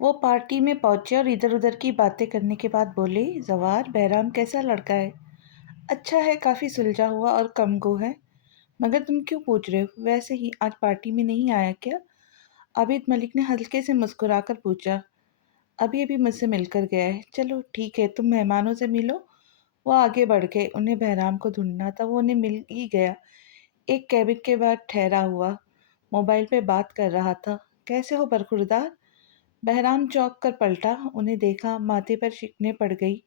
وہ پارٹی میں پہنچے اور ادھر ادھر کی باتیں کرنے کے بعد بولے، زوار بہرام کیسا لڑکا ہے؟ اچھا ہے، کافی سلجھا ہوا اور کم گو ہے، مگر تم کیوں پوچھ رہے ہو؟ ویسے ہی آج پارٹی میں نہیں آیا کیا؟ عابد ملک نے ہلکے سے مسکرا کر پوچھا۔ ابھی ابھی مجھ سے مل کر گیا ہے۔ چلو ٹھیک ہے، تم مہمانوں سے ملو۔ وہ آگے بڑھ گئے، انہیں بہرام کو ڈھونڈنا تھا، وہ انہیں مل ہی گیا۔ ایک کیبن کے بعد ٹھہرا ہوا موبائل پہ بات کر رہا تھا۔ کیسے ہو برخوردار؟ بہرام چونک کر پلٹا، انہیں دیکھا، ماتھے پر شکنیں پڑ گئی۔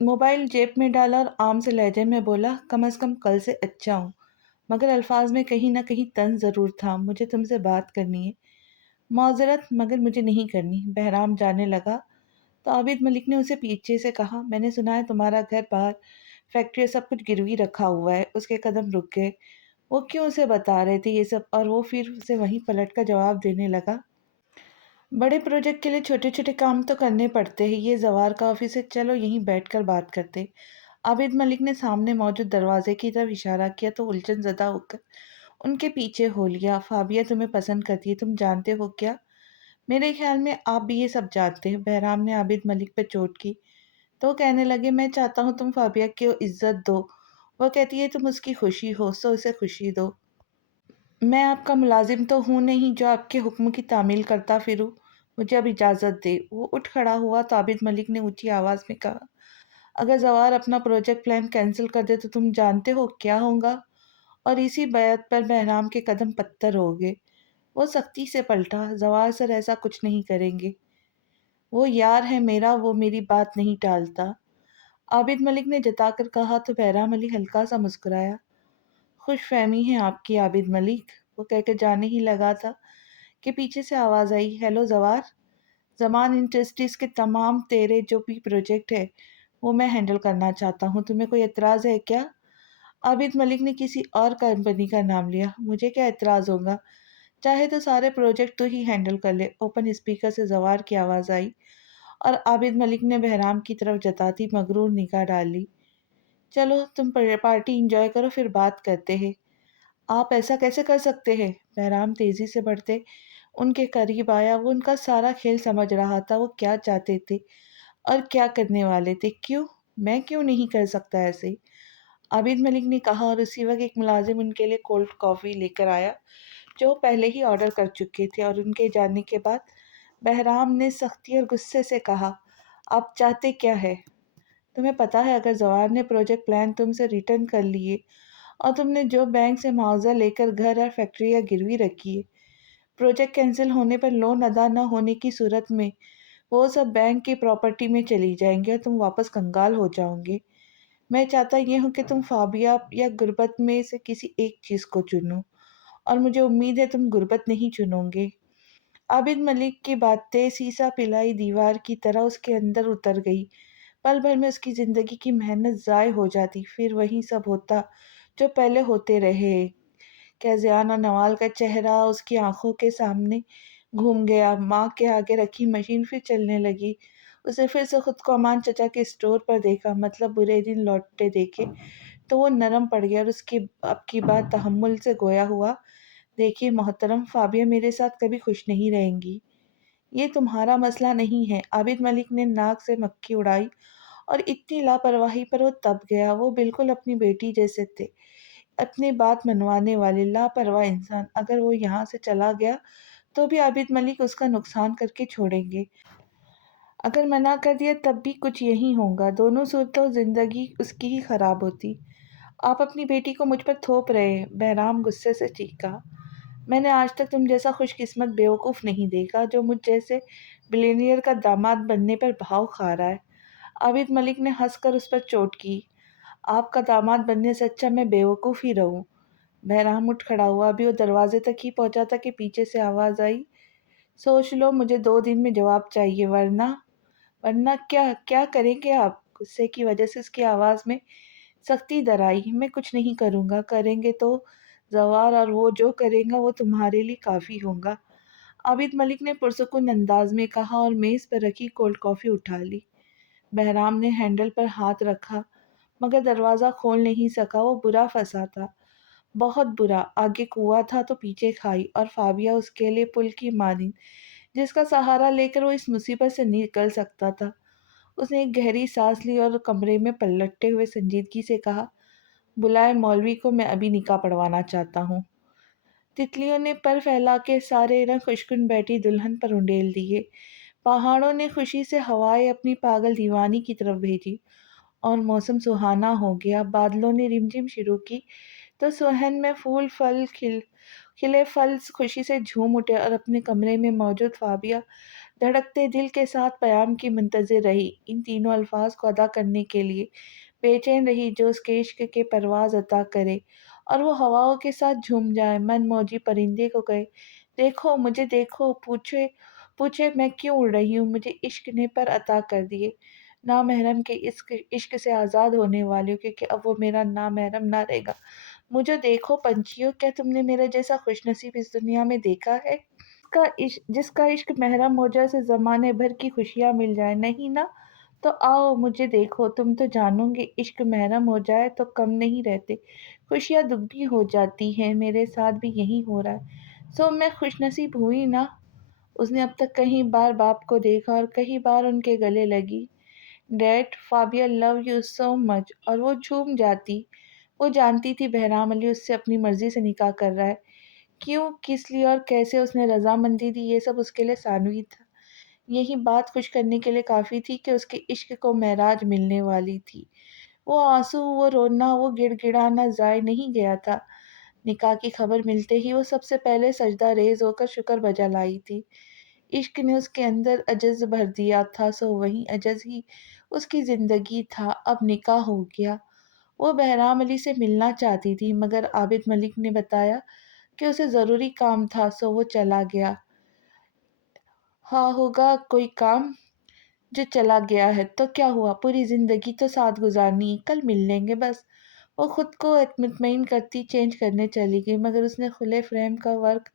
موبائل جیب میں ڈالا اور عام سے لہجے میں بولا، کم از کم کل سے اچھا ہوں، مگر الفاظ میں کہیں نہ کہیں طنز ضرور تھا۔ مجھے تم سے بات کرنی ہے۔ معذرت مگر مجھے نہیں کرنی۔ بہرام جانے لگا تو عابد ملک نے اسے پیچھے سے کہا، میں نے سنا ہے تمہارا گھر باہر فیکٹری سب کچھ گروی رکھا ہوا ہے۔ اس کے قدم رک گئے۔ وہ کیوں اسے بتا رہے تھے یہ سب، اور وہ پھر سے وہیں پلٹ کر جواب دینے لگا، بڑے پروجیکٹ کے لیے چھوٹے چھوٹے کام تو کرنے پڑتے ہیں۔ یہ زوار کا آفس ہے، چلو یہیں بیٹھ کر بات کرتے۔ عابد ملک نے سامنے موجود دروازے کی طرف اشارہ کیا تو الجھن زدہ ہو کر ان کے پیچھے ہو لیا۔ فابیہ تمہیں پسند کرتی ہے، تم جانتے ہو کیا؟ میرے خیال میں آپ بھی یہ سب جانتے ہیں۔ بہرام نے عابد ملک پہ چوٹ کی تو کہنے لگے، میں چاہتا ہوں تم فابیہ کو عزت دو۔ وہ کہتی ہے تم اس کی خوشی ہو، سو اسے خوشی دو۔ میں آپ کا ملازم تو ہوں نہیں جو آپ کے حکم کی تعمیل کرتا پھروں۔ مجھے اب اجازت دے۔ وہ اٹھ کھڑا ہوا تو عابد ملک نے اونچی آواز میں کہا، اگر زوار اپنا پروجیکٹ پلان کینسل کر دے تو تم جانتے ہو کیا ہوگا؟ اور اسی بیعت پر بہرام کے قدم پتھر ہو گئے۔ وہ سختی سے پلٹا، زوار سر ایسا کچھ نہیں کریں گے۔ وہ یار ہے میرا، وہ میری بات نہیں ٹالتا۔ عابد ملک نے جتا کر کہا تو بہرام علی ہلکا سا مسکرایا۔ خوش فہمی ہے آپ کی عابد ملک، وہ کہہ کے جانے ہی لگا تھا کہ پیچھے سے آواز آئی، ہیلو زوار، زمان انڈسٹریز کے تمام تیرے جو بھی پروجیکٹ ہے وہ میں ہینڈل کرنا چاہتا ہوں، تمہیں کوئی اعتراض ہے کیا؟ عابد ملک نے کسی اور کمپنی کا نام لیا۔ مجھے کیا اعتراض ہوگا، چاہے تو سارے پروجیکٹ تو ہی ہینڈل کر لے۔ اوپن اسپیکر سے زوار کی آواز آئی اور عابد ملک نے بہرام کی طرف جتاتی مغرور نگاہ ڈال لی۔ چلو تم پارٹی انجوائے کرو، پھر بات کرتے ہیں۔ آپ ایسا کیسے کر سکتے ہیں؟ بہرام تیزی سے بڑھتے ان کے قریب آیا۔ وہ ان کا سارا کھیل سمجھ رہا تھا، وہ کیا چاہتے تھے اور کیا کرنے والے تھے۔ کیوں؟ میں کیوں نہیں کر سکتا ایسے؟ عابد ملک نے کہا، اور اسی وقت ایک ملازم ان کے لیے کولڈ کافی لے کر آیا جو وہ پہلے ہی آرڈر کر چکے تھے، اور ان کے جانے کے بعد بہرام نے سختی اور غصے سے کہا، آپ چاہتے کیا ہے؟ تمہیں پتا ہے اگر زوار نے پروجیکٹ پلان تم سے ریٹرن کر لیے اور تم نے جو بینک سے معاوضہ لے کر گھر اور فیکٹری یا گروی رکھی ہے، پروجیکٹ کینسل ہونے پر لون ادا نہ ہونے کی صورت میں وہ سب بینک کی پراپرٹی میں چلی جائیں گے اور تم واپس کنگال ہو جاؤ گے۔ میں چاہتا یہ ہوں کہ تم فابیہ یا غربت میں سے کسی ایک چیز کو چنو، اور مجھے امید ہے تم غربت نہیں چنو گے۔ عابد ملک کی باتیں سیسا پلائی دیوار کی طرح اس کے اندر اتر گئی۔ پل بھر میں اس کی زندگی کی محنت ضائع ہو جاتی، پھر وہی سب ہوتا جو پہلے ہوتے رہے۔ کیزیان اور نوال کا چہرہ اس کی آنکھوں کے سامنے گھوم گیا۔ ماں کے آگے رکھی مشین پھر چلنے لگی۔ اسے پھر سے خود کو امان چچا کے اسٹور پر دیکھا، مطلب برے دن لوٹتے دیکھے تو وہ نرم پڑ گیا، اور اس کی اب کی بات تحمل سے گویا ہوا، دیکھیے محترم، فابیہ میرے ساتھ کبھی خوش نہیں رہیں گی۔ یہ تمہارا مسئلہ نہیں ہے۔ عابد ملک نے ناک سے مکھی اڑائی اور اتنی لاپرواہی پر وہ تپ گیا۔ وہ بالکل اپنی بیٹی جیسے تھے، اپنی بات منوانے والے، لاپرواہ انسان۔ اگر وہ یہاں سے چلا گیا تو بھی عابد ملک اس کا نقصان کر کے چھوڑیں گے، اگر منع کر دیا تب بھی کچھ یہی ہوگا، دونوں صورتوں زندگی اس کی ہی خراب ہوتی۔ آپ اپنی بیٹی کو مجھ پر تھوپ رہے ہیں، بہرام غصے سے چیخا۔ میں نے آج تک تم جیسا خوش قسمت بیوقوف نہیں دیکھا جو مجھ جیسے بلینئر کا داماد بننے پر بھاؤ کھا رہا ہے۔ عابد ملک نے ہنس کر اس پر چوٹ کی، آپ کا داماد بننے سے اچھا میں بیوقوف ہی رہوں۔ بہرام اٹھ کھڑا ہوا، ابھی وہ دروازے تک ہی پہنچا تھا کہ پیچھے سے آواز آئی، سوچ لو، مجھے 2 دن میں جواب چاہیے، ورنہ کیا کریں گے آپ؟ غصے کی وجہ سے اس کی آواز میں سختی در آئی۔ میں کچھ نہیں کروں گا، کریں گے تو زوار، اور وہ جو کرے گا وہ تمہارے لیے کافی ہوگا، عابد ملک نے پرسکون انداز میں کہا، اور میز پر رکھی کولڈ کافی اٹھا لی۔ بہرام نے ہینڈل پر ہاتھ رکھا مگر دروازہ کھول نہیں سکا۔ وہ برا پھنسا تھا، بہت برا۔ آگے کنواں تھا تو پیچھے کھائی، اور فابیہ اس کے لیے پل کی مانند جس کا سہارا لے کر وہ اس مصیبت سے نکل سکتا تھا۔ اس نے ایک گہری سانس لی اور کمرے میں پلٹتے ہوئے سنجیدگی سے کہا، بلائے مولوی کو، میں ابھی نکاح پڑھوانا چاہتا ہوں۔ تتلیوں نے پر پھیلا کے سارے رنگ خشکن بیٹھی دلہن پر انڈیل دیے۔ پہاڑوں نے خوشی سے ہوائیں اپنی پاگل دیوانی کی طرف بھیجی اور موسم سہانا ہو گیا۔ بادلوں نے رمجھم شروع کی تو صحن میں کھلے پھل خوشی سے جھوم اٹھے اور اپنے کمرے میں موجود فابیہ دھڑکتے دل کے ساتھ پیام کی منتظر رہی، ان تینوں الفاظ کو ادا کرنے کے لیے بے چین رہی جو اس کے عشق کے پرواز عطا کرے اور وہ ہواؤں کے ساتھ جھوم جائے۔ من موجی پرندے کو کہے، دیکھو مجھے، دیکھو، پوچھے میں کیوں اڑ رہی ہوں، مجھے عشق نے پر عطا کر دیے، نامحرم کے عشق سے آزاد ہونے والے ہو، کیونکہ اب وہ میرا نامحرم نہ رہے گا۔ مجھے دیکھو پنچھیوں، کیا تم نے میرے جیسا خوش نصیب اس دنیا میں دیکھا ہے؟ جس کا عشق محرم ہو جائے، اسے زمانے بھر کی خوشیاں مل جائیں، نہیں نا؟ تو آؤ مجھے دیکھو، تم تو جانو گے عشق محرم ہو جائے تو کم نہیں رہتے، خوشیاں دگنی ہو جاتی ہیں، میرے ساتھ بھی یہی ہو رہا ہے، سو میں خوش نصیب ہوئی نا؟ اس نے اب تک کئی بار باپ کو دیکھا اور کئی بار ان کے گلے لگی، ڈیڈ فابیا لو یو سو مچ، اور وہ جھوم جاتی۔ وہ جانتی تھی بہرام علی اس سے اپنی مرضی سے نکاح کر رہا ہے، کیوں، کس لیے اور کیسے اس نے رضامندی دی، یہ سب اس کے لیے ثانوی تھا۔ یہی بات خوش کرنے کے لیے کافی تھی کہ اس کے عشق کو معراج ملنے والی تھی۔ وہ آنسو، وہ رونا، وہ گڑ گڑانا ضائع نہیں گیا تھا۔ نکاح کی خبر ملتے ہی وہ سب سے پہلے سجدہ ریز ہو کر شکر بجا لائی تھی۔ عشق نے اس کے اندر عجز بھر دیا تھا، سو وہی عجز ہی اس کی زندگی تھا۔ اب نکاح ہو گیا۔ وہ بہرام علی سے ملنا چاہتی تھی، مگر عابد ملک نے بتایا کہ اسے ضروری کام تھا، سو وہ چلا گیا۔ ہاں ہوگا کوئی کام جو چلا گیا ہے تو کیا ہوا، پوری زندگی تو ساتھ گزارنی، کل مل لیں گے بس۔ وہ خود کو مطمئن کرتی چینج کرنے چلی گئی، مگر اس نے خلے فریم کا ورق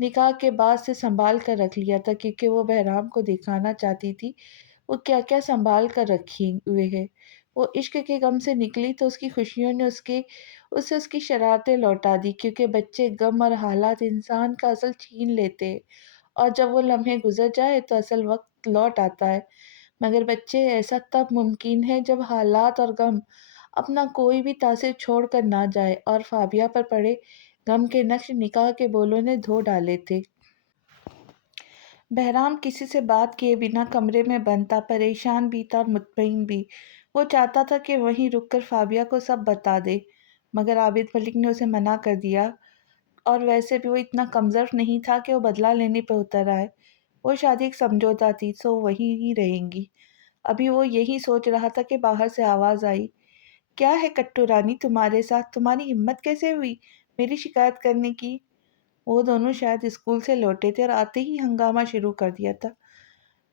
نکاح کے بعد سے سنبھال کر رکھ لیا تھا، کیونکہ وہ بہرام کو دکھانا چاہتی تھی وہ کیا کیا سنبھال کر رکھی ہوئے ہے۔ وہ عشق کے غم سے نکلی تو اس کی خوشیوں نے اسے اس کی شرارتیں لوٹا دی، کیونکہ بچے، غم اور حالات انسان کا اصل چھین لیتے ہیں، اور جب وہ لمحے گزر جائے تو اصل وقت لوٹ آتا ہے۔ مگر بچے، ایسا تب ممکن ہے جب حالات اور غم اپنا کوئی بھی تاثر چھوڑ کر نہ جائے، اور فابیہ پر پڑے غم کے نقش نکاح کے بولوں نے دھو ڈالے تھے۔ بہرام کسی سے بات کیے بنا کمرے میں بند تھا، پریشان بھی تھا اور مطمئن بھی۔ وہ چاہتا تھا کہ وہیں رک کر فابیہ کو سب بتا دے، مگر عابد ملک نے اسے منع کر دیا، اور ویسے بھی وہ اتنا کمظرف نہیں تھا کہ وہ بدلہ لینے پہ اتر آئے۔ وہ شادی ایک سمجھوتا تھی، سو وہیں ہی رہیں گی۔ ابھی وہ یہی سوچ رہا تھا کہ باہر سے آواز آئی، کیا ہے کٹو رانی تمہارے ساتھ، تمہاری ہمت کیسے ہوئی میری شکایت کرنے کی؟ وہ دونوں شاید اسکول سے لوٹے تھے اور آتے ہی ہنگامہ شروع کر دیا تھا۔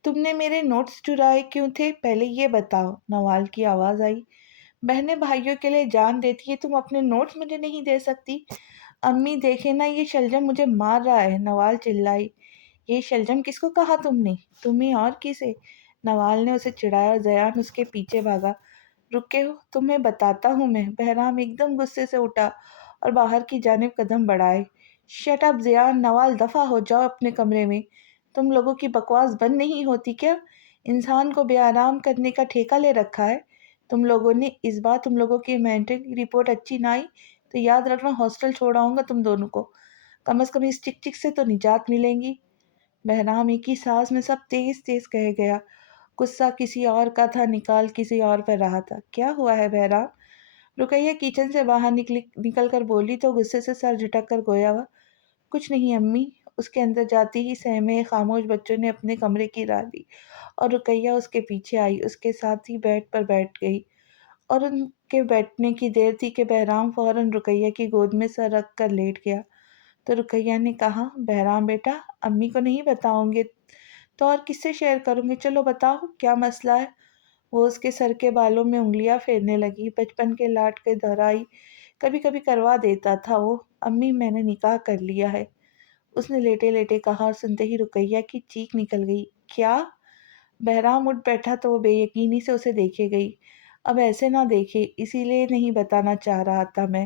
تم نے میرے نوٹس چرائے کیوں تھے، پہلے یہ بتاؤ، نوال کی آواز آئی۔ بہنیں بھائیوں کے لیے جان دیتی ہے، تم اپنے نوٹس مجھے نہیں دے سکتی؟ امی دیکھے نا، یہ شلجم مجھے مار رہا ہے، نوال چلائی۔ یہ شلجم کس کو کہا تم نے؟ تمہیں اور کسے؟ نوال نے اسے چڑھایا اور زیان اس کے پیچھے بھاگا۔ رکے ہو، تمہیں بتاتا ہوں میں۔ بہرام ایک دم غصے سے اٹھا اور باہر کی جانب قدم بڑھائے۔ شٹ اپ زیان، نوال، دفع ہو جاؤ اپنے کمرے میں۔ تم لوگوں کی بکواس بند نہیں ہوتی کیا؟ انسان کو بے آرام کرنے کا ٹھیکہ لے رکھا ہے تم لوگوں نے۔ اس بار تم لوگوں کی مینٹل رپورٹ اچھی نہ آئی تو یاد رکھنا ہاسٹل چھوڑ آؤں گا تم دونوں کو، کم از کم اس چک چک سے تو نجات ملیں گی۔ بہرام ایک ہی سانس میں سب تیز تیز کہہ گیا۔ غصہ کسی اور کا تھا، نکال کسی اور پر رہا تھا۔ کیا ہوا ہے بہرام؟ رقیہ کچن سے باہر نکل کر بولی تو غصے سے سر جھٹک کر گویا ہوا، کچھ نہیں امی۔ اس کے اندر جاتی ہی سہمے خاموش بچوں نے اپنے کمرے کی راہ لی اور رقیہ اس کے پیچھے آئی، اس کے ساتھ ہی بیڈ پر بیٹھ گئی، اور ان کے بیٹھنے کی دیر تھی کہ بہرام فوراً رقیہ کی گود میں سر رکھ کر لیٹ گیا۔ تو رقیہ نے کہا، بہرام بیٹا، امی کو نہیں بتاؤں گے تو اور کس سے شیئر کروں گے، چلو بتاؤ کیا مسئلہ ہے؟ وہ اس کے سر کے بالوں میں انگلیاں پھیرنے لگی، بچپن کے لاڈ کے دہرائی کبھی کبھی کروا دیتا تھا وہ۔ امی، میں نے نکاح کر لیا ہے، اس نے لیٹے لیٹے کہا، اور سنتے ہی رقیہ کی چیخ نکل گئی، کیا؟ بہرام اٹھ بیٹھا تو وہ بے یقینی سے اسے دیکھے گئی۔ اب ایسے نہ دیکھے، اسی لیے نہیں بتانا چاہ رہا تھا میں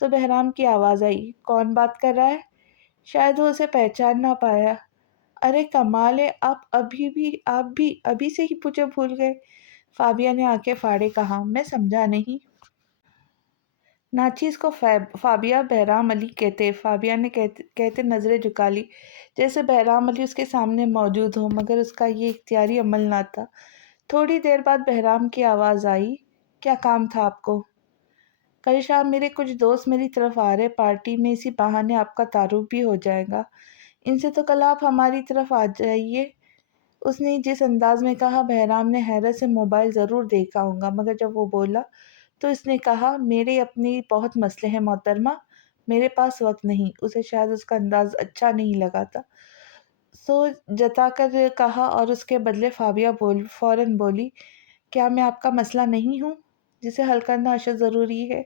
تو بہرام کی آواز آئی، کون بات کر رہا ہے؟ شاید وہ اسے پہچان نہ پایا۔ ارے کمال ہے، آپ بھی ابھی سے ہی مجھے بھول گئے۔ فابیہ نے آنکھیں پھاڑے کہا، میں سمجھا نہیں۔ ناچیز کو فابیہ بہرام علی کہتے۔ فابیہ نے کہتے نظریں جھکا لی، جیسے بہرام علی اس کے سامنے موجود ہو، مگر اس کا یہ اختیاری عمل نہ تھا۔ تھوڑی دیر بعد بہرام کی آواز آئی، کیا کام تھا آپ کو؟ کل شام میرے کچھ دوست میری طرف آ رہے، پارٹی میں اسی بہانے آپ کا تعارف بھی ہو جائے گا۔ ان سے تو کل آپ ہماری طرف آ جائیے۔ اس نے جس انداز میں کہا، بہرام نے حیرت سے موبائل ضرور دیکھا ہوگا، مگر جب وہ بولا تو اس نے کہا، میرے اپنے بہت مسئلے ہیں محترمہ، میرے پاس وقت نہیں۔ اسے شاید اس کا انداز اچھا نہیں لگا تھا، سو جتا کر کہا، اور اس کے بدلے فابیہ فوراً بولی، کیا میں آپ کا مسئلہ نہیں ہوں جسے حل کرنا اشد ضروری ہے؟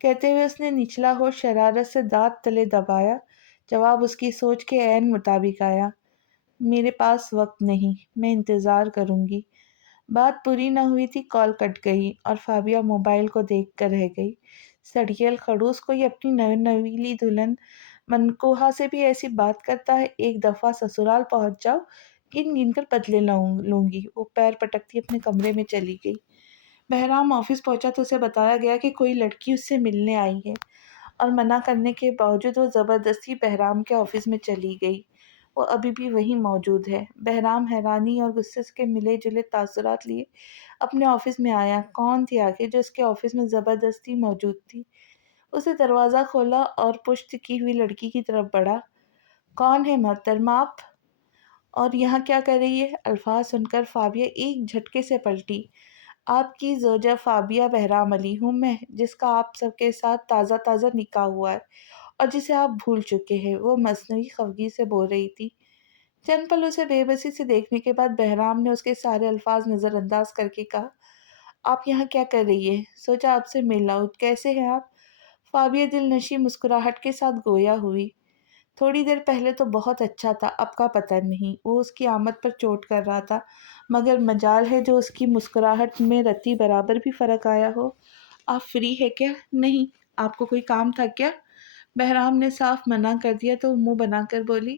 کہتے ہوئے اس نے نچلا ہوش شرارت سے دانت تلے دبایا۔ جواب اس کی سوچ کے عین مطابق آیا، میرے پاس وقت نہیں، میں انتظار کروں گی۔ بات پوری نہ ہوئی تھی، کال کٹ گئی اور فابیہ موبائل کو دیکھ کر رہ گئی۔ سڑیل خڑوس کوئی اپنی نویلی دلہن منکوہا سے بھی ایسی بات کرتا ہے؟ ایک دفعہ سسرال پہنچ جاؤ، گن گن کر بدلے لوں گی۔ وہ پیر پٹکتی اپنے کمرے میں چلی گئی۔ بہرام آفس پہنچا تو اسے بتایا گیا کہ کوئی لڑکی اس سے ملنے آئی ہے، اور منع کرنے کے باوجود وہ زبردستی بہرام کے آفس میں چلی گئی۔ وہ ابھی بھی وہیں موجود ہے۔ بہرام حیرانی اور غصے کے ملے جلے تاثرات لیے اپنے آفس میں آیا۔ کون تھی آخر جو اس کے آفس میں زبردستی موجود تھی؟ اسے دروازہ کھولا اور پشت کی ہوئی لڑکی کی طرف بڑھا۔ کون ہے محترمہ آپ؟ اور یہاں کیا کر رہی ہے؟ الفاظ سن کر فابیہ ایک جھٹکے سے پلٹی۔ آپ کی زوجہ فابیہ بہرام علی ہوں میں، جس کا آپ سب کے ساتھ تازہ تازہ نکاح ہوا ہے اور جسے آپ بھول چکے ہیں، وہ مصنوعی خفگی سے بول رہی تھی۔ چند پل اسے بے بسی سے دیکھنے کے بعد بہرام نے اس کے سارے الفاظ نظر انداز کر کے کہا، آپ یہاں کیا کر رہی ہے؟ سوچا آپ سے مل لاؤں۔ کیسے ہیں آپ؟ فابیہ دل نشیں مسکراہٹ کے ساتھ گویا ہوئی، تھوڑی دیر پہلے تو بہت اچھا تھا، اب کا پتہ نہیں۔ وہ اس کی آمد پر چوٹ کر رہا تھا، مگر مجال ہے جو اس کی مسکراہٹ میں رتی برابر بھی فرق آیا ہو۔ آپ فری ہے کیا؟ نہیں، آپ کو کوئی کام تھا کیا؟ بہرام نے صاف منع کر دیا تو وہ منہ بنا کر بولی،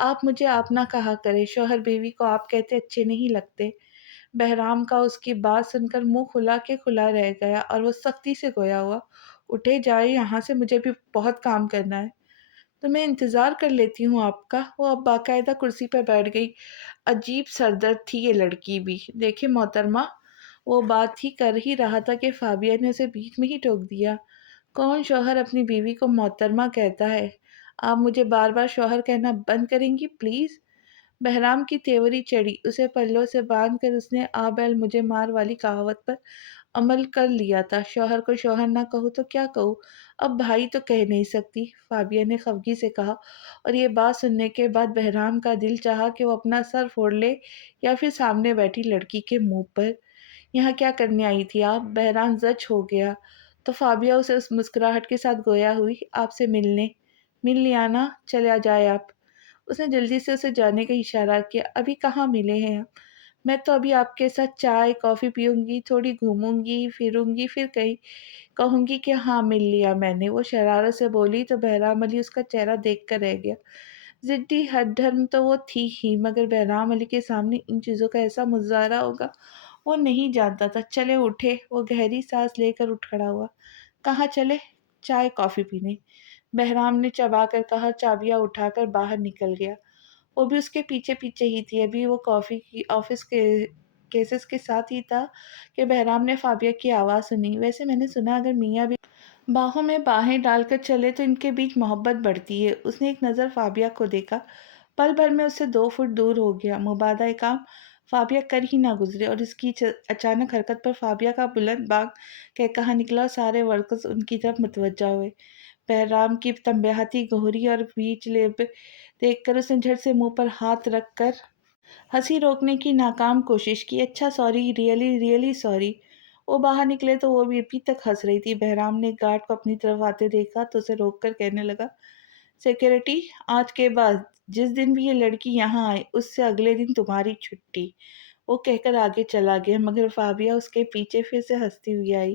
آپ مجھے آپ نہ کہا کرے، شوہر بیوی کو آپ کہتے اچھے نہیں لگتے۔ بہرام کا اس کی بات سن کر منہ کھلا کے کھلا رہ گیا اور وہ سختی سے گویا ہوا، اٹھے جائے یہاں سے، مجھے بھی بہت کام کرنا ہے۔ تو میں انتظار کر لیتی ہوں آپ کا۔ وہ اب باقاعدہ کرسی پہ بیٹھ گئی۔ عجیب سردرد تھی یہ لڑکی بھی۔ دیکھیں محترمہ، وہ بات ہی کر ہی رہا تھا کہ فابیہ نے اسے بیچ میں ہی ٹوک دیا۔ کون شوہر اپنی بیوی کو محترمہ کہتا ہے؟ آپ مجھے بار بار شوہر کہنا بند کریں گی پلیز؟ بہرام کی تیوری چڑھی، اسے پلوں سے باندھ کر اس نے آ بیل مجھے مار والی کہاوت پر عمل کر لیا تھا۔ شوہر کو شوہر نہ کہوں تو کیا کہوں؟ اب بھائی تو کہہ نہیں سکتی، فابیہ نے خفگی سے کہا، اور یہ بات سننے کے بعد بہرام کا دل چاہا کہ وہ اپنا سر پھوڑ لے یا پھر سامنے بیٹھی لڑکی کے منہ پر۔ یہاں کیا کرنے آئی تھی آپ؟ بہرام زچ ہو گیا تو فابیہ اسے اس مسکراہٹ کے ساتھ گویا ہوئی، آپ سے ملنے۔ مل لیا نا، چلے جائے آپ۔ اس نے جلدی سے اسے جانے کا اشارہ کیا۔ ابھی کہاں ملے ہیں آپ؟ میں تو ابھی آپ کے ساتھ چائے کافی پیوں گی، تھوڑی گھوموں گی پھروں گی، پھر کہیں کہوں گی کہ ہاں مل لیا میں نے، وہ شرارت سے بولی تو بہرام علی اس کا چہرہ دیکھ کر رہ گیا۔ ضدی ہٹ دھرم تو وہ تھی ہی، مگر بہرام علی کے سامنے ان چیزوں کا ایسا مظاہرہ ہوگا وہ نہیں جانتا تھا۔ چلے اٹھے، وہ گہری سانس لے کر اٹھ کھڑا ہوا۔ کہاں چلے؟ چائے کافی پینے، بہرام نے چبا کر کہا، چابیاں اٹھا کر باہر نکل گیا۔ وہ بھی اس کے پیچھے پیچھے ہی تھی۔ ابھی وہ کافی کی آفس کے کیسز کے ساتھ ہی تھا کہ بہرام نے فابیہ کی آواز سنی۔ ویسے میں نے سنا اگر میاں بھی باہوں میں باہیں ڈال کر چلے تو ان کے بیچ محبت بڑھتی ہے۔ اس نے ایک نظر فابیہ کو دیکھا، پل بھر میں اس سے 2 فٹ دور ہو گیا۔ مبادہ کام فابیہ کر ہی نہ گزرے، اور اس کی اچانک حرکت پر فابیہ کا بلند بانگ کہا نکلا اور سارے ورکرز ان کی طرف متوجہ ہوئے۔ بہرام کی تنبیہاتی گہری اور بیچ لب دیکھ کر اس نے جھٹ سے منہ پر ہاتھ رکھ کر ہنسی روکنے کی ناکام کوشش کی۔ اچھا سوری، ریئلی ریئلی سوری۔ وہ باہر نکلے تو وہ بھی ابھی تک ہنس رہی تھی۔ بہرام نے گارڈ کو اپنی طرف آتے دیکھا تو اسے روک کر کہنے لگا، سیکیورٹی، آج کے بعد جس دن بھی یہ لڑکی یہاں آئے اس سے اگلے دن تمہاری چھٹی۔ وہ کہہ کر آگے چلا گیا، مگر فابیہ اس کے پیچھے پھر سے ہنستی ہوئی آئی۔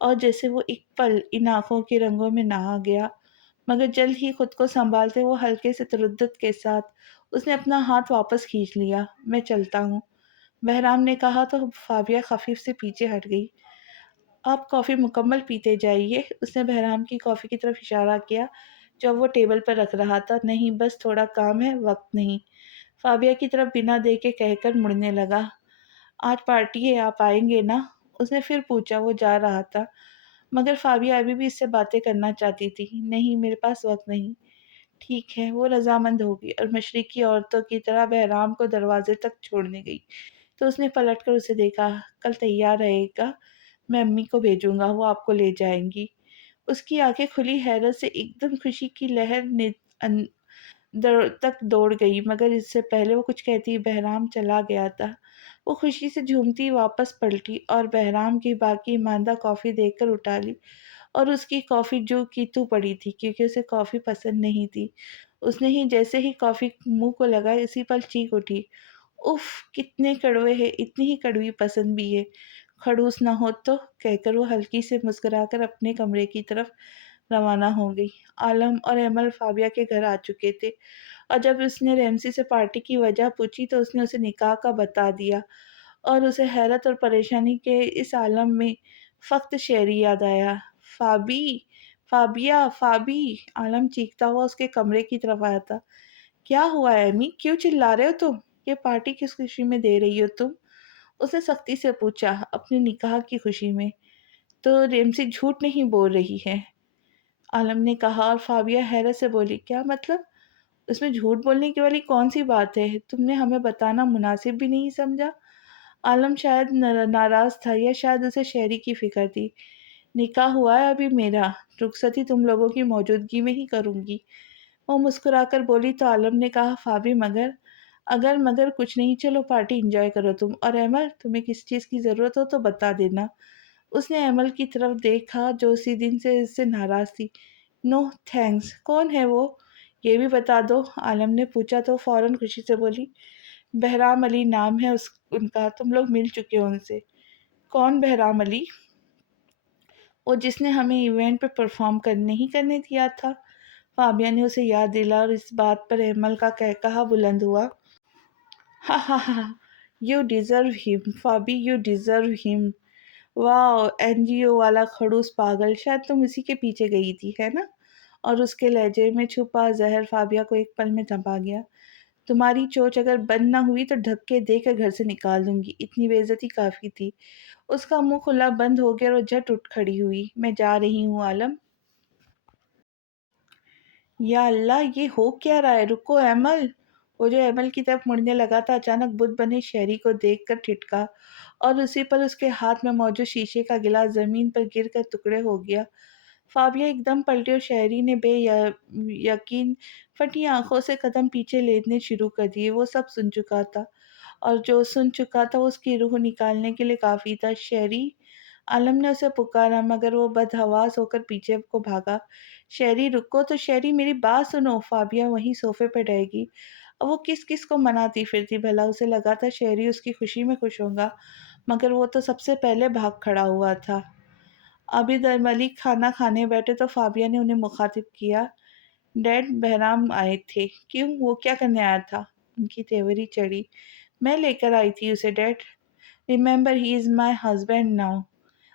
اور جیسے وہ ایک پل ان آنکھوں کے رنگوں میں نہا گیا، مگر جلد ہی خود کو سنبھالتے وہ ہلکے سے تردد کے ساتھ اس نے اپنا ہاتھ واپس کھینچ لیا۔ میں چلتا ہوں، بہرام نے کہا تو فابیہ خفیف سے پیچھے ہٹ گئی۔ آپ کافی مکمل پیتے جائیے، اس نے بہرام کی کافی کی طرف اشارہ کیا جو وہ ٹیبل پر رکھ رہا تھا۔ نہیں بس تھوڑا کام ہے، وقت نہیں، فابیہ کی طرف بنا دیکھے کہہ کر مڑنے لگا۔ آج پارٹی ہے، آپ آئیں گے نا؟ اس نے پھر پوچھا۔ وہ جا رہا تھا مگر فابیہ ابھی بھی اس سے باتیں کرنا چاہتی تھی۔ نہیں میرے پاس وقت نہیں۔ ٹھیک ہے، وہ رضامند ہوگی اور مشرقی عورتوں کی طرح بہرام کو دروازے تک چھوڑنے گئی تو اس نے پلٹ کر اسے دیکھا۔ کل تیار رہے گا، میں امی کو بھیجوں گا، وہ آپ کو لے جائیں گی۔ اس کی آنکھیں کھلی حیرت سے ایک دم خوشی کی لہر تک دوڑ گئی، مگر اس سے پہلے وہ کچھ کہتی بہرام چلا گیا تھا۔ وہ خوشی سے جھومتی واپس پلٹی اور بہرام کی باقی ماندہ کافی دیکھ کر اٹھا لی اور اس کی کافی جو کی تو پڑی تھی کیونکہ اسے کافی پسند نہیں تھی۔ اس نے ہی جیسے ہی کافی منہ کو لگائی اسی پل چیخ اٹھی، اف کتنے کڑوے ہیں، اتنی ہی کڑوی پسند بھی ہے، کھڑوس نہ ہو تو، کہہ کر وہ ہلکی سے مسکرا کر اپنے کمرے کی طرف روانہ ہو گئی۔ عالم اور ایمل فابیہ کے گھر آ چکے تھے اور جب اس نے ریمسی سے پارٹی کی وجہ پوچھی تو اس نے اسے نکاح کا بتا دیا اور اسے حیرت اور پریشانی کے اس عالم میں فقط شعری یاد آیا۔ فابی، فابیہ، فابی، عالم چیختا ہوا اس کے کمرے کی طرف آیا تھا۔ کیا ہوا ایمی، کیوں چلا رہے ہو تم؟ یہ پارٹی کس خوشی میں دے رہی ہو تم؟ اس نے سختی سے پوچھا۔ اپنے نکاح کی خوشی میں۔ تو ریمسی جھوٹ نہیں بول رہی ہے، عالم نے کہا اور فابیہ حیرت سے بولی، کیا مطلب؟ اس میں جھوٹ بولنے کی والی کون سی بات ہے؟ تم نے ہمیں بتانا مناسب بھی نہیں سمجھا؟ عالم شاید ناراض تھا یا شاید اسے شہری کی فکر تھی۔ نکاح ہوا ہے ابھی میرا، رخصتی تم لوگوں کی موجودگی میں ہی کروں گی، وہ مسکرا کر بولی تو عالم نے کہا، فابی اگر مگر کچھ نہیں، چلو پارٹی انجوائے کرو تم، اور ایمل تمہیں کسی چیز کی ضرورت ہو تو بتا دینا۔ اس نے ایمل کی طرف دیکھا جو اسی دن سے اس سے ناراض تھی۔ نو تھینکس، کون ہے وہ؟ یہ بھی بتا دو، عالم نے پوچھا تو فوراً خوشی سے بولی، بہرام علی نام ہے ان کا، تم لوگ مل چکے ہو ان سے۔ کون بہرام علی؟ وہ جس نے ہمیں ایونٹ پہ پرفارم نہیں کرنے دیا تھا۔ فابیہ نے اسے یاد دلا اور اس بات پر ایمل کا قہقہہ بلند ہوا۔ ہا ہا ہا، یو ڈیزرو ہم فابی، یو ڈیزرو ہم۔ واہ، این جی او والا کھڑوس پاگل، شاید تم اسی کے پیچھے گئی تھی، ہے نا؟ اور اس کے لہجے میں چھپا زہر فابیہ کو ایک پل میں دبا گیا۔ تمہاری چوچ اگر بند نہ ہوئی تو دھکے دے کر گھر سے نکال دوں گی، اتنی بے عزتی کافی تھی۔ اس کا منہ کھلا بند ہو گیا اور جھٹ اٹھ کھڑی ہوئی۔ میں جا رہی ہوں عالم۔ یا اللہ، یہ ہو کیا رہا ہے؟ رکو ایمل۔ وہ جو ایمل کی طرف مڑنے لگا تھا اچانک بت بنے شہری کو دیکھ کر ٹھٹکا اور اسی پر اس کے ہاتھ میں موجود شیشے کا گلاس زمین پر گر کر ٹکڑے ہو گیا۔ فابیہ ایک دم پلٹی اور شہری نے بے یقین پھٹی آنکھوں سے قدم پیچھے لینے شروع کر دیے۔ وہ سب سن چکا تھا اور جو سن چکا تھا اس کی روح نکالنے کے لیے کافی تھا۔ شہری، عالم نے اسے پکارا مگر وہ بدحواس ہو کر پیچھے کو بھاگا۔ شہری رکو تو، شہری میری بات سنو۔ فابیہ وہیں صوفے پہ رہ گی۔ اب وہ کس کس کو مناتی پھرتی بھلا؟ اسے لگا تھا شہری اس کی خوشی میں خوش ہوگا مگر وہ تو سب سے پہلے بھاگ کھڑا ہوا تھا۔ عابد ملک کھانا کھانے بیٹھے تو فابیہ نے انہیں مخاطب کیا، ڈیڈ بہرام آئے تھے۔ کیوں، وہ کیا کرنے آیا تھا؟ ان کی تیوری چڑھی۔ میں لے کر آئی تھی اسے dad. Remember he is my husband now.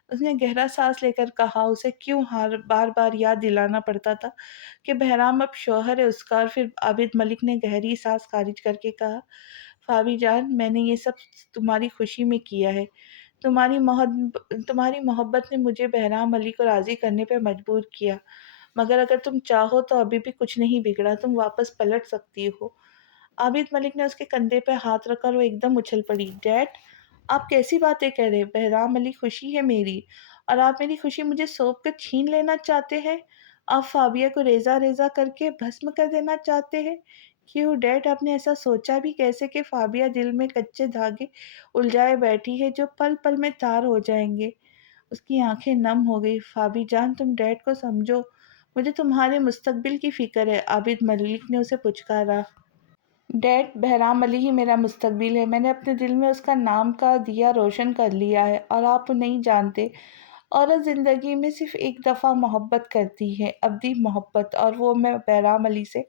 اس نے گہرا سانس لے کر کہا۔ اسے کیوں بار بار یاد دلانا پڑتا تھا کہ بہرام اب شوہر ہے اس کا؟ اور پھر عابد ملک نے گہری سانس خارج کر کے کہا، فابی جان، میں نے یہ سب تمہاری خوشی میں کیا ہے۔ تمہاری محبت نے مجھے بہرام علی کو راضی کرنے پہ مجبور کیا، مگر اگر تم چاہو تو ابھی بھی کچھ نہیں بگڑا، تم واپس پلٹ سکتی ہو۔ عابد ملک نے اس کے کندھے پہ ہاتھ رکھا اور وہ ایک دم اچھل پڑی۔ ڈیڈ، آپ کیسی باتیں کہہ رہے؟ بہرام علی خوشی ہے میری اور آپ میری خوشی مجھے سونپ کر چھین لینا چاہتے ہیں؟ آپ فابیہ کو ریزہ ریزہ کر کے بھسم کر دینا چاہتے ہیں؟ کیوں ڈیڈ، آپ نے ایسا سوچا بھی کیسے کہ فابیہ دل میں کچے دھاگے الجھائے بیٹھی ہے جو پل پل میں تار ہو جائیں گے؟ اس کی آنکھیں نم ہو گئی۔ فابی جان، تم ڈیڈ کو سمجھو، مجھے تمہارے مستقبل کی فکر ہے، عابد ملک نے اسے پچکارا۔ ڈیڈ، بہرام علی ہی میرا مستقبل ہے، میں نے اپنے دل میں اس کا نام کا دیا روشن کر لیا ہے اور آپ نہیں جانتے، عورت زندگی میں صرف ایک دفعہ محبت کرتی ہے، ابدی محبت، اور وہ میں بہرام علی سے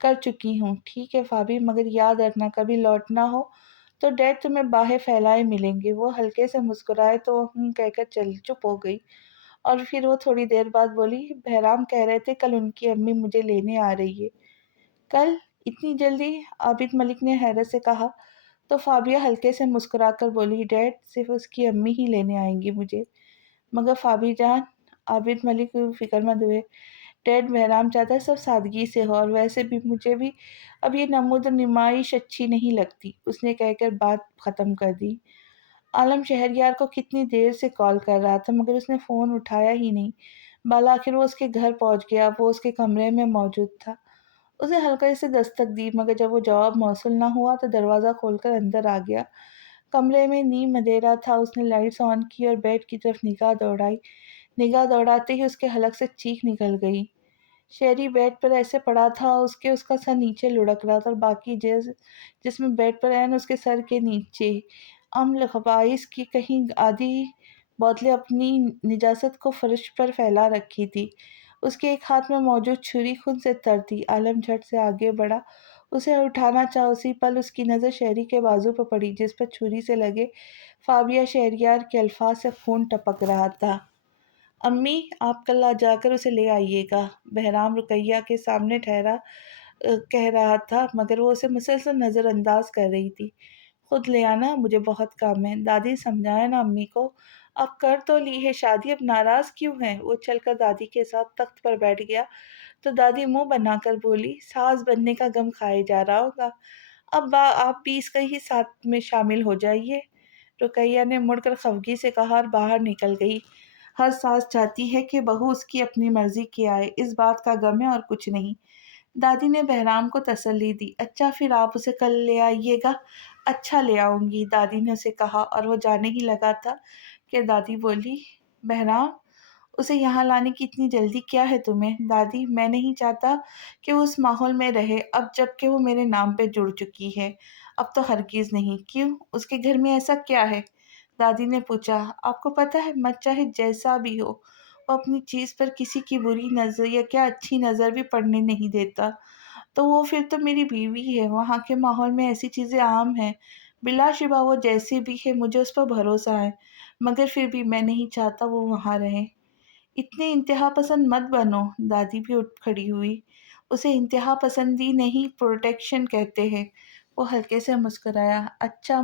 کر چکی ہوں۔ ٹھیک ہے فابی، مگر یاد رکھنا کبھی لوٹنا ہو تو ڈیڈ تمہیں باہیں پھیلائے ملیں گے۔ وہ ہلکے سے مسکرائے تو کہہ کر چپ ہو گئی، اور پھر وہ تھوڑی دیر بعد بولی، بہرام کہہ رہے تھے کل ان کی امی مجھے لینے آ رہی ہے۔ کل؟ اتنی جلدی؟ عابد ملک نے حیرت سے کہا تو فابیہ ہلکے سے مسکرا کر بولی، ڈیڈ صرف اس کی امی ہی لینے آئیں گی مجھے۔ مگر فابی جان، عابد ملک فکر مند ہوئے، ڈیڈ بہرام چاہتا ہے سب سادگی سے ہو، اور ویسے بھی مجھے بھی اب یہ نمود نمائش اچھی نہیں لگتی، اس نے کہہ کر بات ختم کر دی۔ عالم شہریار کو کتنی دیر سے کال کر رہا تھا مگر اس نے فون اٹھایا ہی نہیں۔ بالآخر وہ اس کے گھر پہنچ گیا، وہ اس کے کمرے میں موجود تھا۔ اس نے ہلکے سے دستک دی مگر جب وہ جواب موصول نہ ہوا تو دروازہ کھول کر اندر آ گیا۔ کمرے میں نیم اندھیرا تھا۔ اس نے لائٹس آن کی اور بیڈ کی طرف نگاہ دوڑائی۔ نگاہ دوڑاتے ہی اس کے حلق سے چیخ نکل گئی۔ شہری بیڈ پر ایسے پڑا تھا اس کا سر نیچے لڑک رہا تھا، اور باقی جس میں بیڈ پر اس کے سر کے نیچے امل خبائث کی کہیں آدھی بوتلیں اپنی نجاست کو فرش پر پھیلا رکھی تھی۔ اس کے ایک ہاتھ میں موجود چھری خون سے تر تھی۔ عالم جھٹ سے آگے بڑھا، اسے اٹھانا چاہا۔ اسی پل اس کی نظر شہری کے بازو پر پڑی جس پر چھری سے لگے فابیہ شہریار کے الفاظ سے خون ٹپک رہا تھا۔ امی، آپ کل جا کر اسے لے آئیے گا، بہرام رقیہ کے سامنے کہہ رہا تھا مگر وہ اسے مسلسل نظر انداز کر رہی تھی۔ خود لے آنا، مجھے بہت کام ہے۔ دادی سمجھائے نا امی کو، اب کر تو لی ہے شادی، اب ناراض کیوں ہیں؟ وہ چل کر دادی کے ساتھ تخت پر بیٹھ گیا تو دادی منہ بنا کر بولی، ساس بننے کا غم کھائے جا رہا ہوگا، اب آپ بھی اس کا ہی ساتھ میں شامل ہو جائیے۔ رقیہ نے مڑ کر خفگی سے کہا اور باہر نکل گئی۔ ہر ساس چاہتی ہے کہ بہو اس کی اپنی مرضی کی آئے، اس بات کا غم ہے اور کچھ نہیں۔ دادی نے بہرام کو تسلی دی۔ اچھا پھر آپ اسے کل لے آئیے گا۔ اچھا لے آؤں گی، دادی نے اسے کہا، اور وہ جانے ہی لگا تھا کہ دادی بولی، بہرام، اسے یہاں لانے کی اتنی جلدی کیا ہے تمہیں؟ دادی، میں نہیں چاہتا کہ وہ اس ماحول میں رہے اب جب کہ وہ میرے نام پہ جڑ چکی ہے۔ اب تو ہرگز نہیں۔ کیوں؟ اس کے گھر میں ایسا کیا ہے؟ دادی نے پوچھا۔ آپ کو پتہ ہے، مت چاہے جیسا بھی ہو، وہ اپنی چیز پر کسی کی بری نظر یا کیا اچھی نظر بھی پڑنے نہیں دیتا۔ تو وہ پھر تو میری بیوی ہے۔ وہاں کے ماحول میں ایسی چیزیں عام ہیں۔ بلا شبہ وہ جیسی بھی ہے مجھے اس پر بھروسہ ہے، مگر پھر بھی میں نہیں چاہتا وہ وہاں رہے۔ اتنے انتہا پسند مت بنو۔ دادی بھی اٹھ کھڑی ہوئی۔ اسے انتہا پسندی نہیں، پروٹیکشن کہتے ہیں۔ وہ ہلکے سے مسکرایا۔ اچھا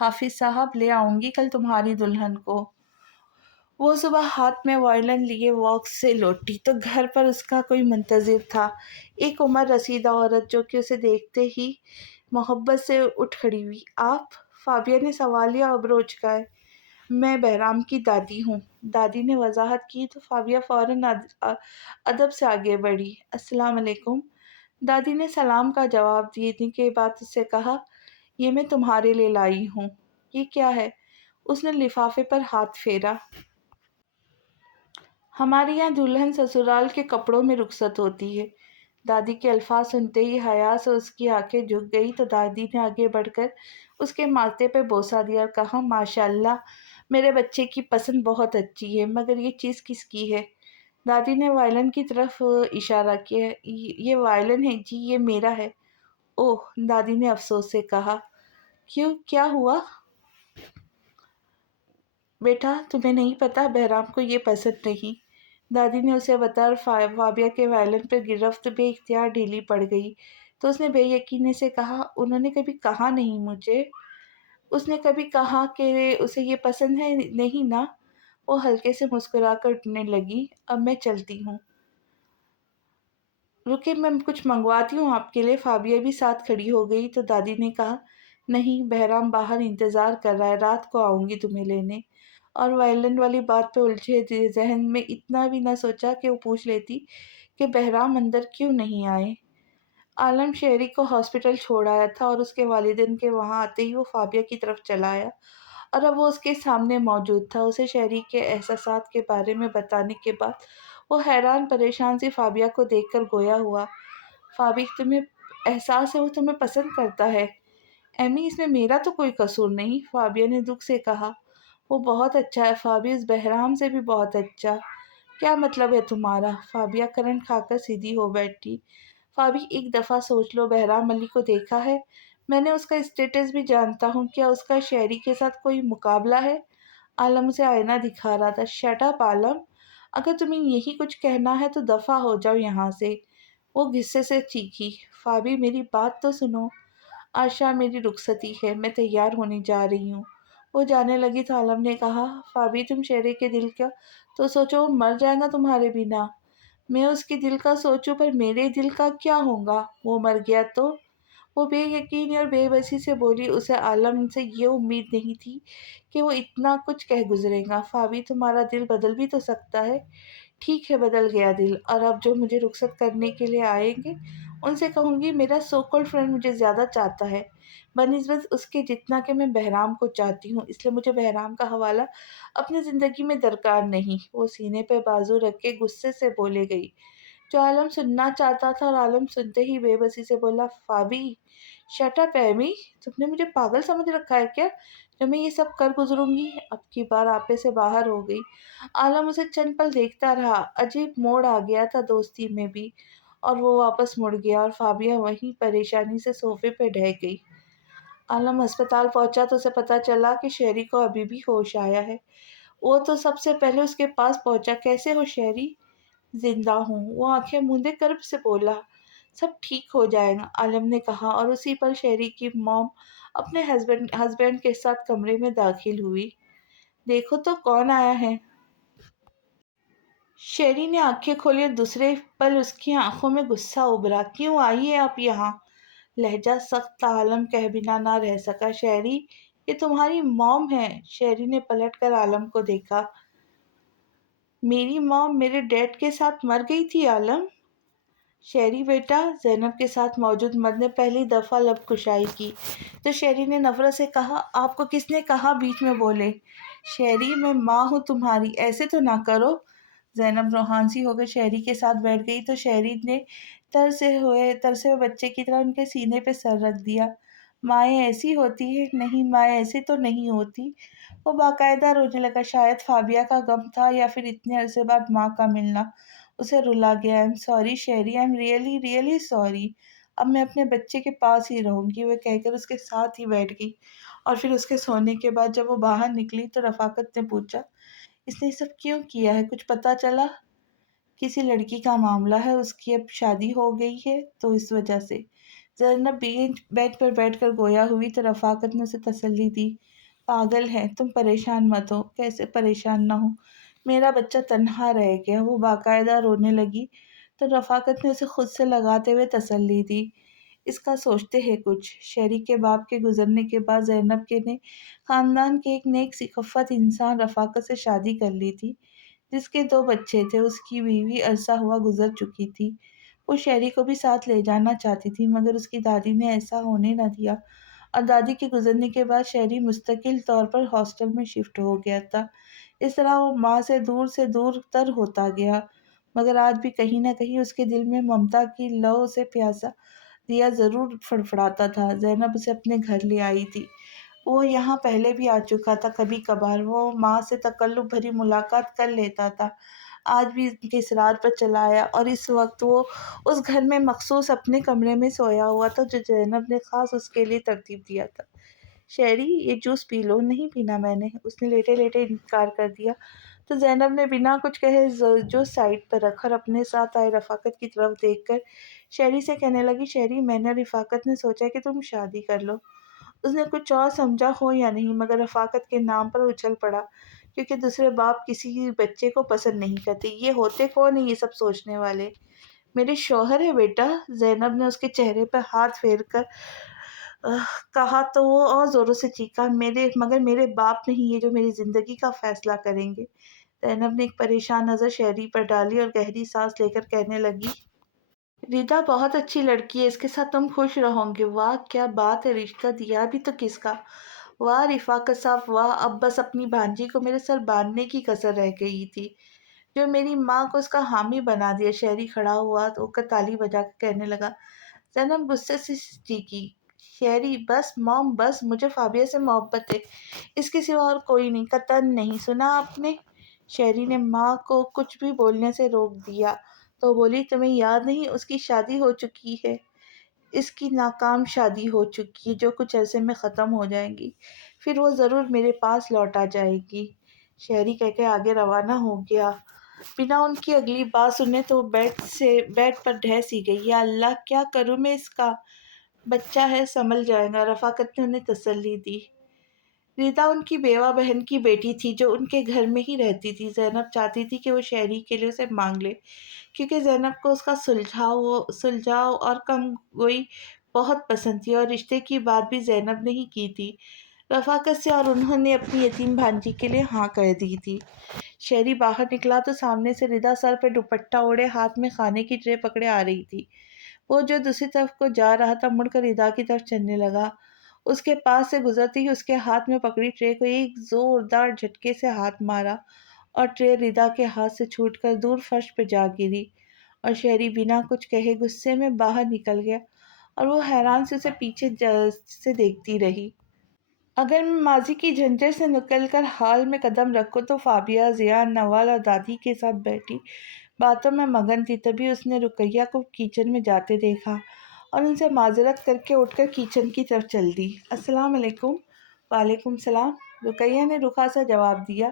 حافظ صاحب، لے آؤں گی کل تمہاری دلہن کو۔ وہ صبح ہاتھ میں وائلن لیے واک سے لوٹی تو گھر پر اس کا کوئی منتظر تھا، ایک عمر رسیدہ عورت جو کہ اسے دیکھتے ہی محبت سے اٹھ کھڑی ہوئی۔ آپ؟ فابیہ نے سوالیہ ابرو اچکائے۔ میں بہرام کی دادی ہوں۔ دادی نے وضاحت کی تو فابیہ فوراً ادب سے آگے بڑھی۔ السلام علیکم۔ دادی نے سلام کا جواب دینے کے بعد اس سے کہا، یہ میں تمہارے لیے لائی ہوں۔ یہ کیا ہے؟ اس نے لفافے پر ہاتھ پھیرا۔ ہمارے یہاں دلہن سسرال کے کپڑوں میں رخصت ہوتی ہے۔ دادی کے الفاظ سنتے ہی حیا سے اس کی آنکھیں جھک گئی تو دادی نے آگے بڑھ کر اس کے ماتھے پہ بوسہ دیا اور کہا، ماشاءاللہ، میرے بچے کی پسند بہت اچھی ہے، مگر یہ چیز کس کی ہے؟ دادی نے وائلن کی طرف اشارہ کیا۔ یہ وائلن ہے جی، یہ میرا ہے۔ اوہ، دادی نے افسوس سے کہا۔ کیوں، کیا ہوا؟ بیٹا، تمہیں نہیں پتا، بہرام کو یہ پسند نہیں۔ دادی نے اسے بتایا اور فابیہ کے وائلن پر گرفت بے اختیار ڈھیلی پڑ گئی تو اس نے بے یقینی سے کہا، انہوں نے کبھی کہا نہیں مجھے۔ اس نے کبھی کہا کہ اسے یہ پسند ہے نہیں نا؟ وہ ہلکے سے مسکرا کر اٹھنے لگی۔ اب میں چلتی ہوں۔ رکے، میں کچھ منگواتی ہوں آپ کے لیے۔ فابیہ بھی ساتھ کھڑی ہو گئی تو دادی نے کہا، نہیں، بہرام باہر انتظار کر رہا ہے، رات کو آؤں گی تمہیں لینے۔ اور وائلن والی بات پہ الجھے ذہن میں اتنا بھی نہ سوچا کہ وہ پوچھ لیتی کہ بہرام اندر کیوں نہیں آئے۔ عالم شہری کو ہاسپٹل چھوڑ آیا تھا اور اس کے والدین کے وہاں آتے ہی وہ فابیہ کی طرف چلا آیا اور اب وہ اس کے سامنے موجود تھا۔ اسے شہری کے احساسات کے بارے میں بتانے کے بعد وہ حیران پریشان سی فابیہ کو دیکھ کر گویا ہوا۔ فابی، تمہیں احساس ہے وہ تمہیں پسند کرتا ہے؟ ایمی، اس میں میرا تو کوئی قصور نہیں، فابیہ نے دکھ سے کہا۔ وہ بہت اچھا ہے فابی، اس بہرام سے بھی بہت اچھا۔ کیا مطلب ہے تمہارا؟ فابیہ کرنٹ کھا کر سیدھی ہو بیٹھی۔ فابی ایک دفعہ سوچ لو، بہرام علی کو دیکھا ہے؟ میں نے اس کا اسٹیٹس بھی جانتا ہوں، کیا اس کا شہری کے ساتھ کوئی مقابلہ ہے؟ عالم اسے آئینہ دکھا رہا تھا۔ شٹ اپ عالم، اگر تمہیں یہی کچھ کہنا ہے تو دفع ہو جاؤ یہاں سے، وہ غصے سے چیخی۔ فابی میری بات تو سنو، آج شام میری رخصتی ہے، میں تیار ہونے جا رہی ہوں۔ وہ جانے لگی تو عالم نے کہا، فابی تم شہرے کے دل کا تو سوچو، وہ مر جائے گا تمہارے بنا۔ میں اس کے دل کا سوچوں پر میرے دل کا کیا ہوگا؟ وہ مر گیا تو؟ وہ بے یقینی اور بے بسی سے بولی۔ اسے عالم سے یہ امید نہیں تھی کہ وہ اتنا کچھ کہہ گزرے گا۔ فابی تمہارا دل بدل بھی تو سکتا ہے۔ ٹھیک ہے، بدل گیا دل، اور اب جو مجھے رخصت کرنے کے لیے آئیں گے ان سے کہوں گی میرا سو کالڈ فرینڈ مجھے زیادہ چاہتا ہے بنسبت اس کے جتنا کہ میں بہرام کو چاہتی ہوں، اس لیے مجھے بہرام کا حوالہ اپنی زندگی میں درکار نہیں۔ وہ سینے پہ بازو رکھ کے غصے سے بولے گئی جو عالم سننا چاہتا تھا، اور عالم سنتے ہی بے بسی سے بولا، فابی شٹ اپ ایمی، تم نے مجھے پاگل سمجھ رکھا ہے کیا جو میں یہ سب کر گزروں گی؟ اب کی بار آپے سے باہر ہو گئی۔ عالم اسے چند پل دیکھتا رہا۔ عجیب موڑ آ گیا تھا دوستی میں بھی، اور وہ واپس مڑ گیا اور فابیہ وہیں پریشانی سے صوفے پہ ڈہ گئی۔ عالم ہسپتال پہنچا تو اسے پتا چلا کہ شہری کو ابھی بھی ہوش آیا ہے۔ وہ تو سب سے پہلے اس کے پاس پہنچا۔ کیسے ہو شہری؟ زندہ ہوں، وہ آنکھیں موندے کرب سے بولا۔ سب ٹھیک ہو جائے گا، عالم نے کہا، اور اسی پل شہری کی موم اپنے ہسبینڈ کے ساتھ کمرے میں داخل ہوئی۔ دیکھو تو کون آیا ہے؟ شیری نے آنکھیں کھولی اور دوسرے پل اس کی آنکھوں میں غصہ ابھرا۔ کیوں آئی ہے آپ یہاں؟ لہجہ سخت تھا، عالم کہہ بنا نہ رہ سکا، شیری یہ تمہاری موم ہے۔ شیری نے پلٹ کر عالم کو دیکھا۔ میری موم میرے ڈیڈ کے ساتھ مر گئی تھی عالم؟ شیری بیٹا، زینب کے ساتھ موجود مرد نے پہلی دفعہ لب کشائی کی تو شیری نے نفرت سے کہا، آپ کو کس نے کہا بیچ میں بولے؟ شیری میں ماں ہوں تمہاری، ایسے تو نہ کرو۔ زینب روحان سی ہو کر شہری کے ساتھ بیٹھ گئی تو شہری نے ترسے ہوئے بچے کی طرح ان کے سینے پہ سر رکھ دیا۔ مائیں ایسی ہوتی ہے؟ نہیں، مائیں ایسی تو نہیں ہوتی۔ وہ باقاعدہ رونے لگا۔ شاید فابیہ کا غم تھا یا پھر اتنے عرصے بعد ماں کا ملنا اسے رلا گیا۔ I am sorry Sherry, I am really really sorry. اب میں اپنے بچے کے پاس ہی رہوں گی، وہ کہہ کر اس کے ساتھ ہی بیٹھ گئی۔ اور پھر اس کے سونے کے بعد جب وہ باہر نکلی تو رفاقت نے پوچھا، اس نے سب کیوں کیا ہے؟ کچھ پتا چلا؟ کسی لڑکی کا معاملہ ہے، اس کی اب شادی ہو گئی ہے تو اس وجہ سے۔ زینب بیڈ پر بیٹھ کر گویا ہوئی تو رفاقت نے اسے تسلی دی۔ پاگل ہے تم، پریشان مت ہو۔ کیسے پریشان نہ ہوں، میرا بچہ تنہا رہ گیا۔ وہ باقاعدہ رونے لگی تو رفاقت نے اسے خود سے لگاتے ہوئے تسلی دی، اس کا سوچتے ہیں کچھ۔ شہری کے باپ کے گزرنے کے بعد زینب کے نے خاندان کے ایک نیک ثقافت انسان رفاقت سے شادی کر لی تھی، جس کے 2 بچے تھے۔ اس کی بیوی عرصہ ہوا گزر چکی تھی۔ وہ شہری کو بھی ساتھ لے جانا چاہتی تھی مگر اس کی دادی نے ایسا ہونے نہ دیا، اور دادی کے گزرنے کے بعد شہری مستقل طور پر ہاسٹل میں شفٹ ہو گیا تھا۔ اس طرح وہ ماں سے دور تر ہوتا گیا، مگر آج بھی کہیں نہ کہیں اس کے دل میں ممتا کی لو سے پیاسا دیا ضرور فڑفڑاتا تھا۔ زینب اسے اپنے گھر لے آئی تھی۔ وہ یہاں پہلے بھی آ چکا تھا، کبھی کبھار وہ ماں سے تکلف بھری ملاقات کر لیتا تھا۔ آج بھی ان کے اصرار پر چلا آیا، اور اس وقت وہ اس گھر میں مخصوص اپنے کمرے میں سویا ہوا تھا جو زینب نے خاص اس کے لیے ترتیب دیا تھا۔ شہری یہ جوس پی لو۔ نہیں پینا میں نے، اس نے لیٹے لیٹے انکار کر دیا تو زینب نے بنا کچھ کہے جوس سائڈ پر رکھا اور اپنے ساتھ آئے رفاقت کی طرف دیکھ کر شہری سے کہنے لگی، شہری میں نے رفاقت نے سوچا کہ تم شادی کر لو۔ اس نے کچھ اور سمجھا ہو یا نہیں مگر رفاقت کے نام پر اچھل پڑا، کیونکہ دوسرے باپ کسی بچے کو پسند نہیں کرتے۔ یہ ہوتے کون ہیں یہ سب سوچنے والے؟ میرے شوہر ہے بیٹا، زینب نے اس کے چہرے پر ہاتھ پھیر کر کہا تو وہ اور زوروں سے چیخا، مگر میرے باپ نہیں ہے جو میری زندگی کا فیصلہ کریں گے۔ زینب نے ایک پریشان نظر شہری پر ڈالی اور گہری سانس لے کر کہنے لگی، ریتا بہت اچھی لڑکی ہے، اس کے ساتھ تم خوش رہو گے۔ واہ کیا بات ہے، رشتہ دیا بھی تو کس کا؟ واہ رفاقت صاحب واہ، اب بس اپنی بھانجی کو میرے سر باندھنے کی کسر رہ گئی تھی جو میری ماں کو اس کا حامی بنا دیا۔ شہری کھڑا ہوا تو کر تالی بجا کر کہنے لگا۔ زینب غصے سے چیخی، شہری: بس موم بس، مجھے فابیہ سے محبت ہے، اس کے سوا اور کوئی نہیں، قطعاً نہیں، سنا آپ نے؟ شہری نے ماں کو کچھ بھی بولنے سے روک دیا تو بولی: تمہیں یاد نہیں، اس کی شادی ہو چکی ہے، اس کی ناکام شادی ہو چکی ہے جو کچھ عرصے میں ختم ہو جائے گی، پھر وہ ضرور میرے پاس لوٹ آ جائے گی۔ شہری کہہ کے آگے روانہ ہو گیا۔ بنا ان کی اگلی بات سنے تو بیڈ پر ڈھہ سی گئی۔ یا اللہ، کیا کروں میں اس کا؟ بچہ ہے، سنبھل جائے گا، رفاقت نے انہیں تسلی دی۔ ریتا ان کی بیوہ بہن کی بیٹی تھی جو ان کے گھر میں ہی رہتی تھی۔ زینب چاہتی تھی کہ وہ شہری کے لیے اسے مانگ لے، کیونکہ زینب کو اس کا سلجھاؤ اور کم گوئی بہت پسند تھی، اور رشتے کی بات بھی زینب نے ہی کی تھی رفاقت سے، اور انہوں نے اپنی یتیم بھانجی کے لیے ہاں کہہ دی تھی۔ شہری باہر نکلا تو سامنے سے ردا سر پہ دوپٹہ اوڑھے ہاتھ میں کھانے کی ٹرے پکڑے آ رہی تھی۔ وہ جو دوسری طرف کو جا رہا تھا مڑ کر ردا کی طرف چلنے لگا۔ اس کے پاس سے گزرتے ہی اس کے ہاتھ میں پکڑی ٹرے کو ایک زوردار جھٹکے سے ہاتھ مارا اور ٹرے ردا کے ہاتھ سے چھوٹ کر دور فرش پہ جا گری، اور شہری بنا کچھ کہے غصے میں باہر نکل گیا، اور وہ حیران سے اسے پیچھے سے دیکھتی رہی۔ اگر میں ماضی کی جھنجھٹ سے نکل کر حال میں قدم رکھوں تو فابیہ، زیان، نوال اور دادی کے ساتھ بیٹھی باتوں میں مگن تھی۔ تبھی اس نے رقیہ کو کچن میں جاتے دیکھا اور ان سے معذرت کر کے اٹھ کر کچن کی طرف چل دی۔ السلام علیکم۔ وعلیکم السلام، رقیہ نے رکھا سا جواب دیا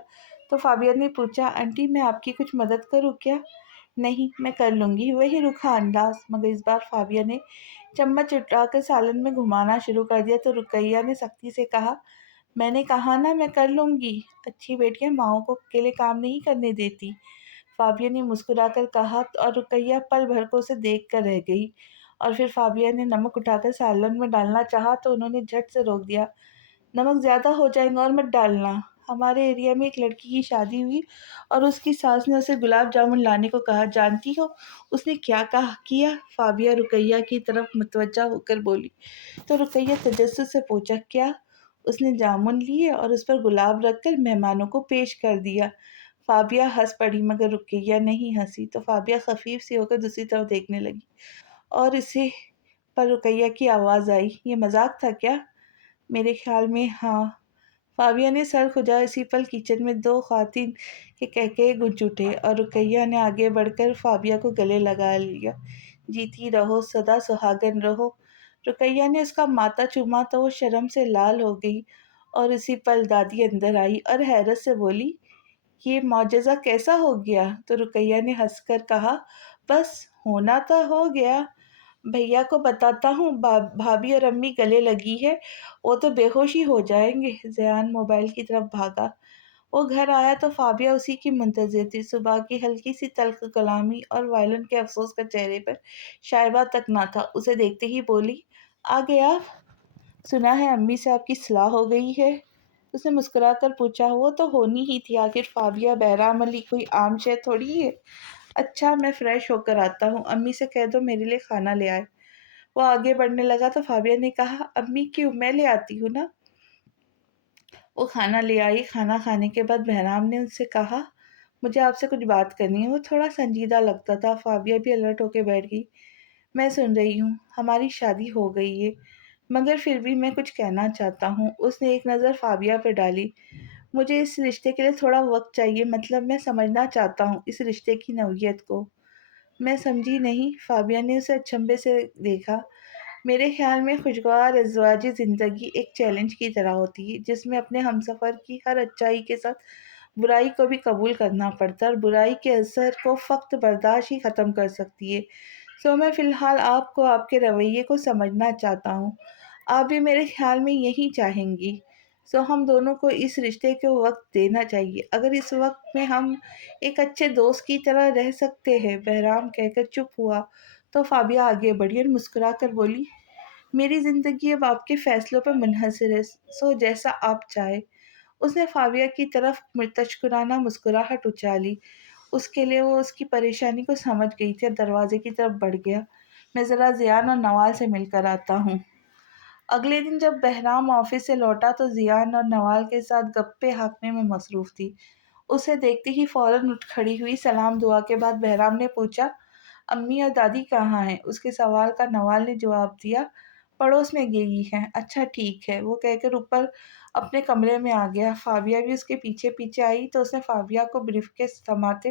تو فابیہ نے پوچھا: آنٹی، میں آپ کی کچھ مدد کروں کیا؟ نہیں، میں کر لوں گی، وہی رکھا انداز، مگر اس بار فابیہ نے چمچ اٹھا کر سالن میں گھمانا شروع کر دیا تو رقیہ نے سختی سے کہا: میں نے کہا نا میں کر لوں گی، اچھی بیٹیاں ماؤں کو اکیلے کام نہیں کرنے دیتی۔ فابیہ نے مسکرا کر کہا، اور رقیہ پل بھر کو اسے دیکھ کر رہ گئی، اور پھر فابیہ نے نمک اٹھا کر سالن میں ڈالنا چاہا تو انہوں نے جھٹ سے روک دیا۔ نمک زیادہ ہو جائے گا اور مت ڈالنا۔ ہمارے ایریا میں ایک لڑکی کی شادی ہوئی اور اس کی ساس نے اسے گلاب جامن لانے کو کہا، جانتی ہو اس نے کیا کیا؟ فابیہ رقیہ کی طرف متوجہ ہو کر بولی تو رقیہ تجسس سے پوچھا: کیا؟ اس نے جامن لیے اور اس پر گلاب رکھ کر مہمانوں کو پیش کر دیا۔ فابیہ ہنس پڑی مگر رقیہ نہیں ہنسی، تو فابیہ خفیف سی ہو کر دوسری طرف دیکھنے لگی، اور اسے پر رقیہ کی آواز آئی: یہ مذاق تھا کیا؟ میرے خیال میں ہاں۔ فابیہ نے سر کھجا۔ اسی پل کچن میں دو خواتین کے قہقہے گونج اٹھے، اور رقیہ نے آگے بڑھ کر فابیہ کو گلے لگا لیا۔ جیتی رہو، سدا سہاگن رہو۔ رقیہ نے اس کا ماتھا چوما تو وہ شرم سے لال ہو گئی، اور اسی پل دادی اندر آئی اور حیرت سے بولی: یہ معجزہ کیسا ہو گیا؟ تو رقیہ نے ہنس کر کہا: بس ہونا تو ہو گیا، بھیا کو بتاتا ہوں، بھابھی اور امی گلے لگی ہے، وہ تو بے ہوش ہی ہو جائیں گے۔ زیان موبائل کی طرف بھاگا۔ وہ گھر آیا تو فابیہ اسی کی منتظر تھی۔ صبح کی ہلکی سی تلخ کلامی اور وائلن کے افسوس کا چہرے پر شائبہ تک نہ تھا۔ اسے دیکھتے ہی بولی: آ گیا؟ سنا ہے امی سے آپ کی صلاح ہو گئی ہے؟ اس نے مسکرا کر پوچھا۔ وہ تو ہونی ہی تھی، آخر فابیہ بہرام علی کوئی عام شے تھوڑی ہے۔ اچھا، میں فریش ہو کر آتا ہوں، امی سے کہہ دو میرے لیے کھانا لے آئے۔ وہ آگے بڑھنے لگا تو فابیہ نے کہا: امی کیوں، میں لے آتی ہوں نا۔ وہ کھانا لے آئی۔ کھانا کھانے کے بعد بہرام نے ان سے کہا: مجھے آپ سے کچھ بات کرنی ہے۔ وہ تھوڑا سنجیدہ لگتا تھا۔ فابیہ بھی الرٹ ہو کے بیٹھ گئی۔ میں سن رہی ہوں۔ ہماری شادی ہو گئی ہے، مگر پھر بھی میں کچھ کہنا چاہتا ہوں۔ اس نے ایک نظر فابیہ پہ ڈالی۔ مجھے اس رشتے کے لیے تھوڑا وقت چاہیے، مطلب میں سمجھنا چاہتا ہوں اس رشتے کی نوعیت کو۔ میں سمجھی نہیں۔ فابیہ نے اسے اچنبھے سے دیکھا۔ میرے خیال میں خوشگوار ازدواجی زندگی ایک چیلنج کی طرح ہوتی ہے، جس میں اپنے ہمسفر کی ہر اچائی کے ساتھ برائی کو بھی قبول کرنا پڑتا ہے، اور برائی کے اثر کو فقط برداشت ہی ختم کر سکتی ہے۔ میں فی الحال آپ کو آپ کے رویے کو سمجھنا چاہتا ہوں۔ آپ بھی میرے خیال میں یہی چاہیں گی۔ ہم دونوں کو اس رشتے کو وقت دینا چاہیے۔ اگر اس وقت میں ہم ایک اچھے دوست کی طرح رہ سکتے ہیں۔ بہرام کہہ کر چپ ہوا تو فابیہ آگے بڑھی اور مسکرا کر بولی: میری زندگی اب آپ کے فیصلوں پر منحصر ہے، جیسا آپ چاہے۔ اس نے فابیہ کی طرف تشکرانہ مسکراہٹ اچھالی۔ اس کے لیے وہ اس کی پریشانی کو سمجھ گئی تھی، اور دروازے کی طرف بڑھ گیا۔ میں ذرا زیان اور نوال سے مل کر آتا ہوں۔ اگلے دن جب بہرام آفس سے لوٹا تو زیان اور نوال کے ساتھ گپے ہانکنے میں مصروف تھی۔ اسے دیکھتے ہی فوراً اٹھ کھڑی ہوئی۔ سلام دعا کے بعد بہرام نے پوچھا: امی اور دادی کہاں ہیں؟ اس کے سوال کا نوال نے جواب دیا: پڑوس میں گئی ہیں۔ اچھا ٹھیک ہے، وہ کہہ کر اوپر اپنے کمرے میں آ گیا۔ فابیہ بھی اس کے پیچھے پیچھے آئی تو اس نے فابیہ کو بریف کیس تھماتے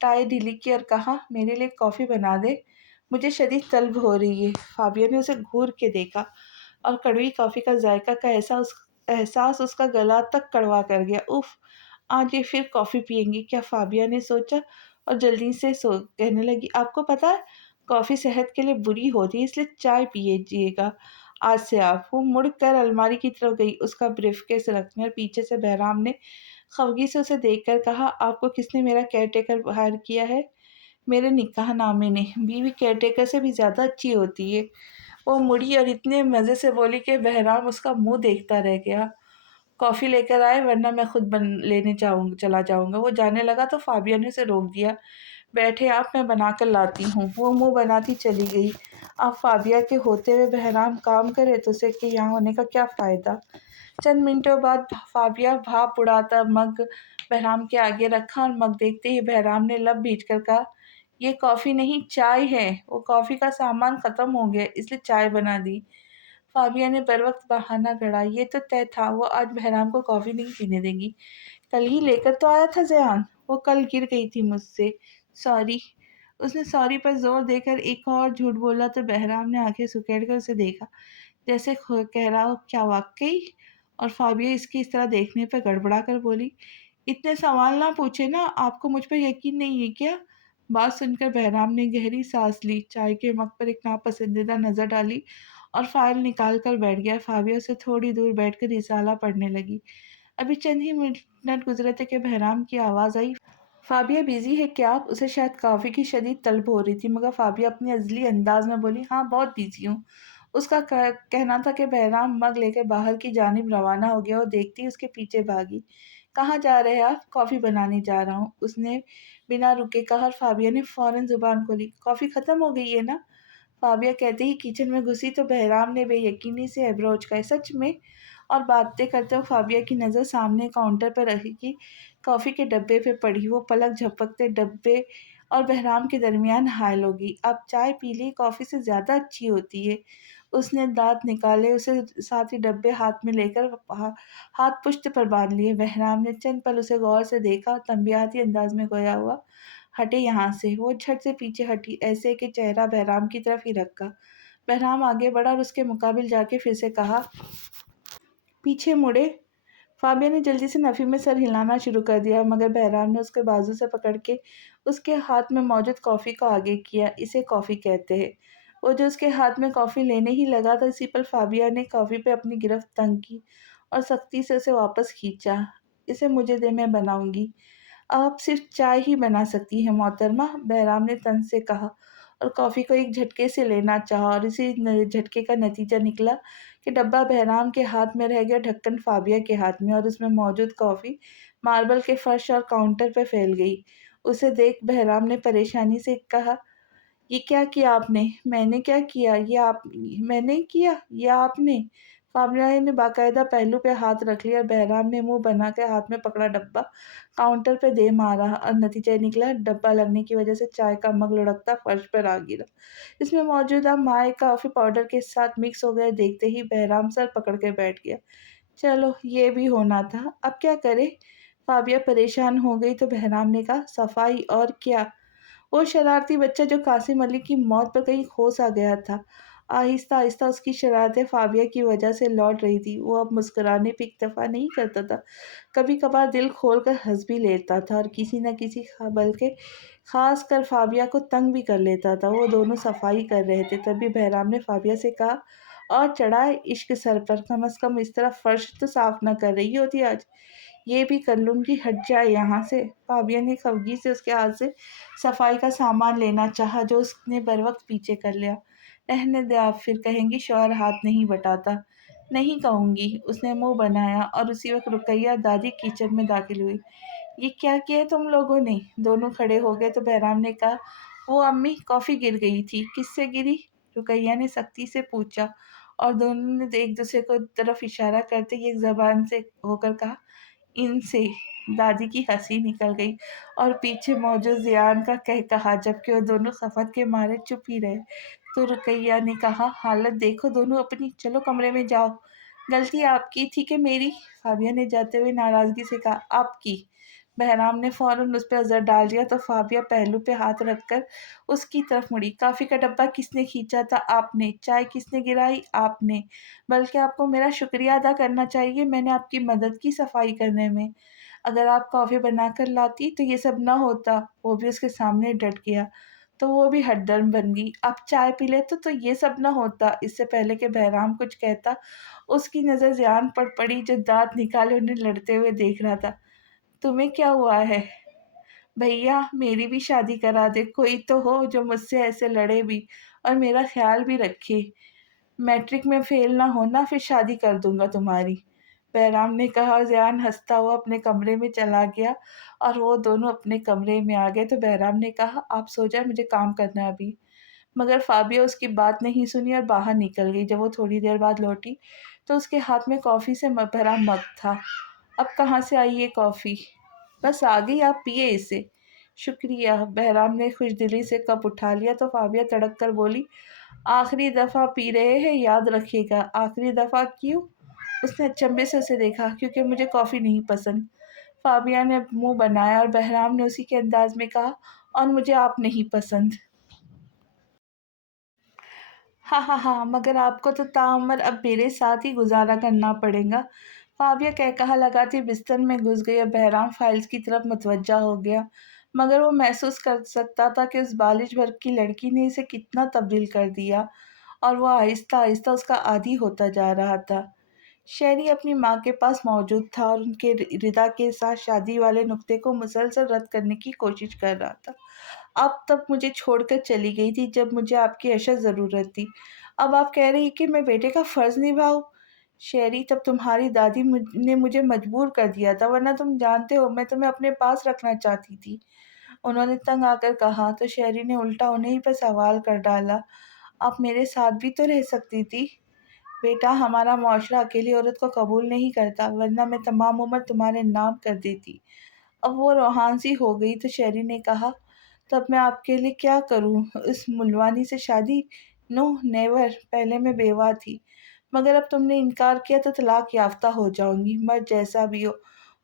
ٹائی ڈھیلی کی اور کہا، میرے لیے کافی بنا دے، مجھے شدید طلب ہو رہی ہے۔ فابیہ نے اسے گھور کے دیکھا اور کڑوی کافی کا ذائقہ کا احساس اس کا گلا تک کڑوا کر گیا۔ اف، آج یہ پھر کافی پئیں گی کیا؟ فابیہ نے سوچا اور جلدی سے کہنے لگی، آپ کو پتا ہے کافی صحت کے لیے بری ہوتی ہے، اس لیے چائے پیجیے گا آج سے آپ۔ وہ مڑ کر الماری کی طرف گئی، اس کا بریف کیس رکھنے، اور پیچھے سے بہرام نے خفگی سے اسے دیکھ کر کہا، آپ کو کس نے میرا کیئر ٹیکر ہائر کیا ہے؟ میرے نکاح نامے نے۔ بیوی کیئر ٹیکر سے بھی زیادہ اچھی ہوتی ہے۔ وہ مڑی اور اتنے مزے سے بولی کہ بہرام اس کا منہ دیکھتا رہ گیا۔ کافی لے کر آئے ورنہ میں خود لینے چلا جاؤں گا۔ وہ جانے لگا تو فابیہ نے اسے روک دیا۔ بیٹھے آپ، میں بنا کر لاتی ہوں۔ وہ منہ بناتی چلی گئی۔ اب فابیہ کے ہوتے ہوئے بہرام کام کرے تو اسے کہ یہاں ہونے کا کیا فائدہ؟ چند منٹوں بعد فابیہ بھاپ اڑاتا مگ بہرام کے آگے رکھا اور مگ دیکھتے ہی بہرام نے لب بھیج کر کہا، یہ کافی نہیں چائے ہے۔ وہ کافی کا سامان ختم ہو گیا اس لیے چائے بنا دی۔ فابیہ نے بروقت بہانہ گھڑا، یہ تو طے تھا وہ آج بہرام کو کافی نہیں پینے دیں گی۔ کل ہی لے کر تو آیا تھا ذیان، وہ کل گر گئی تھی مجھ سے، سوری۔ اس نے سوری پر زور دے کر ایک اور جھوٹ بولا تو بہرام نے آنکھیں سکیڑ کر اسے دیکھا جیسے کہہ رہا ہو، کیا واقعی؟ اور فابیہ اس کی اس طرح دیکھنے پر گڑبڑا کر بولی، اتنے سوال نہ پوچھے نا، آپ کو مجھ پر یقین نہیں ہے کیا؟ بات سن کر بہرام نے گہری سانس لی، چائے کے مگ پر ایک ناپسندیدہ نظر ڈالی اور فائل نکال کر بیٹھ گیا۔ فابیہ سے تھوڑی دور بیٹھ کر رسالہ پڑھنے لگی۔ ابھی چند ہی منٹ گزرے تھے کہ بہرام کی آواز آئی، فابیہ بیزی ہے کیا آپ؟ اسے شاید کافی کی شدید طلب ہو رہی تھی مگر فابیہ اپنی ازلی انداز میں بولی، ہاں بہت بیزی ہوں۔ اس کا کہنا تھا کہ بہرام مگ لے کر باہر کی جانب روانہ ہو گیا اور دیکھتی ہی اس کے پیچھے بھاگی۔ کہاں جا رہے آپ؟ کافی بنانے جا رہا ہوں، اس نے بنا رکے کہا اور فابیہ نے فوراً زبان کھولی، کافی ختم ہو گئی ہے نا؟ فابیہ کہتے ہی کچن میں گھسی تو بہرام نے بے یقینی سے ایبرو اچکائے، سچ میں؟ اور باتیں کرتے ہوئے فابیہ کی نظر سامنے کاؤنٹر پر رکھی کافی کے ڈبے پہ پڑی۔ وہ پلک جھپکتے ڈبے اور بہرام کے درمیان حائل ہو گئی۔ اب چائے پی لی، کافی سے زیادہ اچھی ہوتی ہے۔ اس نے دانت نکالے، اسے ساتھ ہی ڈبے ہاتھ میں لے کر ہاتھ پشت پر باندھ لیے۔ بہرام نے چند پل اسے غور سے دیکھا اور تنبیہاتی انداز میں گویا ہوا، ہٹے یہاں سے۔ وہ جھٹ سے پیچھے ہٹی، ایسے کہ چہرہ بہرام کی طرف ہی رکھا۔ بہرام آگے بڑھا اور اس کے مقابل جا کے پھر سے کہا، پیچھے مڑے۔ فابیہ نے جلدی سے نفی میں سر ہلانا شروع کر دیا مگر بہرام نے اس کے بازو سے پکڑ کے اس کے ہاتھ میں موجود کافی کو آگے کیا، اسے کافی کہتے ہیں۔ وہ جو اس کے ہاتھ میں کافی لینے ہی لگا تھا، اسی پر فابیہ نے کافی پہ اپنی گرفت تنگ کی اور سختی سے اسے واپس کھینچا۔ اسے مجھے دے، میں بناؤں گی۔ آپ صرف چائے ہی بنا سکتی ہیں محترمہ، بہرام نے طنز سے کہا اور کافی کو ایک جھٹکے سے لینا چاہا، اور اسی جھٹکے کا نتیجہ نکلا کہ ڈبہ بہرام کے ہاتھ میں رہ گیا، ڈھکن فابیہ کے ہاتھ میں، اور اس میں موجود کافی ماربل کے فرش اور کاؤنٹر پہ پھیل گئی۔ اسے دیکھ بہرام نے پریشانی سے کہا، یہ کیا کیا آپ نے؟ میں نے کیا کیا؟ میں نے کیا یا آپ نے؟ فابیہ نے باقاعدہ پہلو پہ ہاتھ رکھ لیا اور بہرام نے منہ بنا کے ہاتھ میں پکڑا ڈبہ کاؤنٹر پہ دے مارا اور نتیجہ نکلا، ڈبہ لگنے کی وجہ سے چائے کا مگ لڑکتا فرش پر آ گرا۔ اس میں موجودہ مائع کافی پاؤڈر کے ساتھ مکس ہو گیا۔ دیکھتے ہی بہرام سر پکڑ کے بیٹھ گیا۔ چلو یہ بھی ہونا تھا، اب کیا کرے؟ فابیہ پریشان ہو گئی تو بہرام نے کہا، صفائی اور کیا؟ وہ شرارتی بچہ جو قاسم علی کی موت پر کہیں کھو سا گیا تھا، آہستہ آہستہ اس کی شرارتیں فابیہ کی وجہ سے لوٹ رہی تھی۔ وہ اب مسکرانے پہ اکتفا نہیں کرتا تھا، کبھی کبھار دل کھول کر ہنس بھی لیتا تھا اور کسی نہ کسی بلکہ خاص کر فابیہ کو تنگ بھی کر لیتا تھا۔ وہ دونوں صفائی کر رہے تھے، تبھی بہرام نے فابیہ سے کہا، اور چڑھائے عشق سر پر، کم از کم اس طرح فرش تو صاف نہ کر رہی ہوتی آج؟ یہ بھی کر لوں گی، ہٹ جائے یہاں سے۔ فابیہ نے خفگی سے اس کے ہاتھ سے صفائی کا سامان لینا چاہا جو اس نے بروقت پیچھے کر لیا۔ رہنے دے، آپ پھر کہیں گی شوہر ہاتھ نہیں بٹاتا۔ نہیں کہوں گی، اس نے منہ بنایا، اور اسی وقت رقیہ دادی کچن میں داخل ہوئی۔ یہ کیا کیا ہے تم لوگوں نے؟ دونوں کھڑے ہو گئے تو بہرام نے کہا، وہ امی کافی گر گئی تھی۔ کس سے گری؟ رقیہ نے سختی سے پوچھا، اور دونوں نے ایک دوسرے کو طرف اشارہ کرتے ایک زبان سے ہو کر کہا، ان سے۔ دادی کی ہنسی نکل گئی اور پیچھے موجود ذیان کا قہقہا، جبکہ وہ دونوں خفت کے مارے چپ ہی رہے۔ تو رقیہ نے کہا، حالت دیکھو دونوں اپنی، چلو کمرے میں جاؤ۔ غلطی آپ کی تھی کہ میری؟ فابیہ نے جاتے ہوئے ناراضگی سے کہا۔ آپ کی؟ بہرام نے فوراً اس پہ نظر ڈال دیا تو فابیہ پہلو پہ ہاتھ رکھ کر اس کی طرف مڑی۔ کافی کا ڈبہ کس نے کھینچا تھا؟ آپ نے۔ چائے کس نے گرائی؟ آپ نے۔ بلکہ آپ کو میرا شکریہ ادا کرنا چاہیے، میں نے آپ کی مدد کی صفائی کرنے میں۔ اگر آپ کافی بنا کر لاتی تو یہ سب نہ ہوتا۔ وہ بھی اس کے سامنے ڈٹ گیا تو وہ بھی ہٹ درم بن گئی۔ آپ چائے پی لیتے تو یہ سب نہ ہوتا۔ اس سے پہلے کہ بہرام کچھ کہتا، اس کی نظر زیان پر پڑی جو دانت نکالے انہیں لڑتے ہوئے دیکھ رہا تھا۔ تمہیں کیا ہوا ہے؟ بھیا میری بھی شادی کرا دے، کوئی تو ہو جو مجھ سے ایسے لڑے بھی اور میرا خیال بھی رکھے۔ میٹرک میں فیل نہ ہونا، پھر شادی کر دوں گا تمہاری، بہرام نے کہا اور زیان ہنستا ہوا اپنے کمرے میں چلا گیا اور وہ دونوں اپنے کمرے میں آ گئے تو بہرام نے کہا، آپ سو جائیں، مجھے کام کرنا ہے ابھی۔ مگر فابیہ اس کی بات نہیں سنی اور باہر نکل گئی۔ جب وہ تھوڑی دیر بعد لوٹی تو اس کے ہاتھ میں کافی سے بھرا مگ تھا۔ اب کہاں سے آئی یہ کافی؟ بس آ گئی، آپ پیے اسے۔ شکریہ۔ بہرام نے خوش دلی سے کپ اٹھا لیا تو فابیہ تڑک کر بولی، آخری دفعہ پی رہے ہیں، یاد رکھیے گا۔ آخری دفعہ کیوں؟ اس نے اچنبے سے اسے دیکھا۔ کیونکہ مجھے کافی نہیں پسند، فابیہ نے منہ بنایا اور بہرام نے اسی کے انداز میں کہا، اور مجھے آپ نہیں پسند۔ ہاں ہاں ہاں، مگر آپ کو تو تعمر اب میرے ساتھ ہی گزارا کرنا پڑے گا۔ فابیہ کہا لگاتی بستر میں گھس گئی اور بہرام فائلز کی طرف متوجہ ہو گیا۔ مگر وہ محسوس کر سکتا تھا کہ اس بالش بھر کی لڑکی نے اسے کتنا تبدیل کر دیا اور وہ آہستہ آہستہ اس کا عادی ہوتا جا رہا تھا۔ شہری اپنی ماں کے پاس موجود تھا اور ان کے ردا کے ساتھ شادی والے نکتے کو مسلسل رد کرنے کی کوشش کر رہا تھا۔ آپ تب مجھے چھوڑ کر چلی گئی تھی جب مجھے آپ کی اشد ضرورت تھی۔ اب آپ کہہ رہی کہ میں بیٹے کا فرض نبھاؤں؟ شہری، تب تمہاری دادی نے مجھے مجبور کر دیا تھا، ورنہ تم جانتے ہو میں تمہیں اپنے پاس رکھنا چاہتی تھی، انہوں نے تنگ آ کر کہا۔ تو شہری نے الٹا انہیں پر سوال کر ڈالا، آپ میرے ساتھ بھی تو رہ سکتی تھی۔ بیٹا، ہمارا معاشرہ اکیلی عورت کو قبول نہیں کرتا، ورنہ میں تمام عمر تمہارے نام کر دیتی۔ اب وہ روحان سی ہو گئی تو شہری نے کہا، تب میں آپ کے لیے کیا کروں؟ اس ملوانی سے شادی؟ نو نیور، پہلے میں بیوہ تھی، مگر اب تم نے انکار کیا تو طلاق یافتہ ہو جاؤں گی۔ مرد جیسا بھی ہو،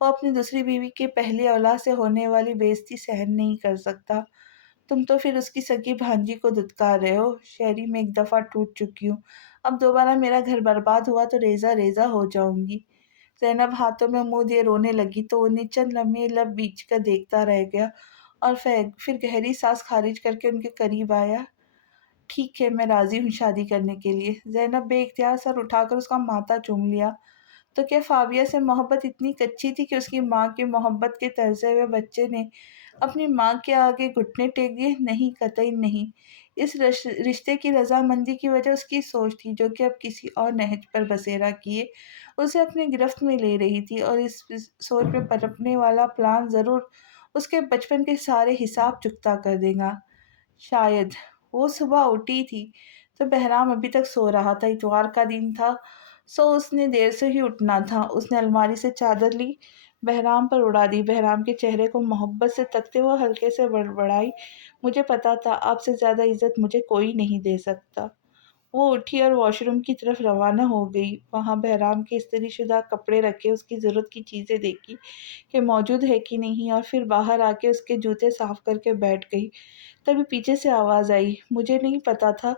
وہ اپنی دوسری بیوی کے پہلی اولاد سے ہونے والی بے عزتی سہن نہیں کر سکتا۔ تم تو پھر اس کی سگی بھانجی کو دھتکار رہے ہو۔ شہری، میں ایک دفعہ ٹوٹ چکی ہوں، اب دوبارہ میرا گھر برباد ہوا تو ریزہ ریزہ ہو جاؤں گی۔ زینب ہاتھوں میں منہ دیے رونے لگی تو انہیں چند لمحے لب بیچ کر دیکھتا رہ گیا اور پھر گہری سانس خارج کر کے ان کے قریب آیا۔ ٹھیک ہے، میں راضی ہوں شادی کرنے کے لیے۔ زینب بے اختیار سر اٹھا کر اس کا ماتھا چوم لیا۔ تو کیا فابیہ سے محبت اتنی کچی تھی کہ اس کی ماں کی محبت کے ترسے ہوئے بچے نے اپنی ماں کے آگے گھٹنے ٹیک دیے؟ نہیں، قطعی نہیں۔ اس رشتے کی رضامندی کی وجہ اس کی سوچ تھی، جو کہ اب کسی اور نہج پر بسیرا کیے اسے اپنی گرفت میں لے رہی تھی، اور اس سوچ میں پنپنے والا پلان ضرور اس کے بچپن کے سارے حساب چکتا کر دے گا۔ شاید وہ صبح اٹھی تھی تو بہرام ابھی تک سو رہا تھا۔ اتوار کا دن تھا، سو اس نے دیر سے ہی اٹھنا تھا۔ اس نے الماری سے چادر لی، بہرام پر اڑا دی۔ بہرام کے چہرے کو محبت سے تکتے وہ ہلکے سے بڑبڑائی، مجھے پتا تھا آپ سے زیادہ عزت مجھے کوئی نہیں دے سکتا۔ وہ اٹھی اور واش روم کی طرف روانہ ہو گئی۔ وہاں بہرام کے استری شدہ کپڑے رکھے، اس کی ضرورت کی چیزیں دیکھی کہ موجود ہے کہ نہیں، اور پھر باہر آ کے اس کے جوتے صاف کر کے بیٹھ گئی۔ تبھی پیچھے سے آواز آئی، مجھے نہیں پتا تھا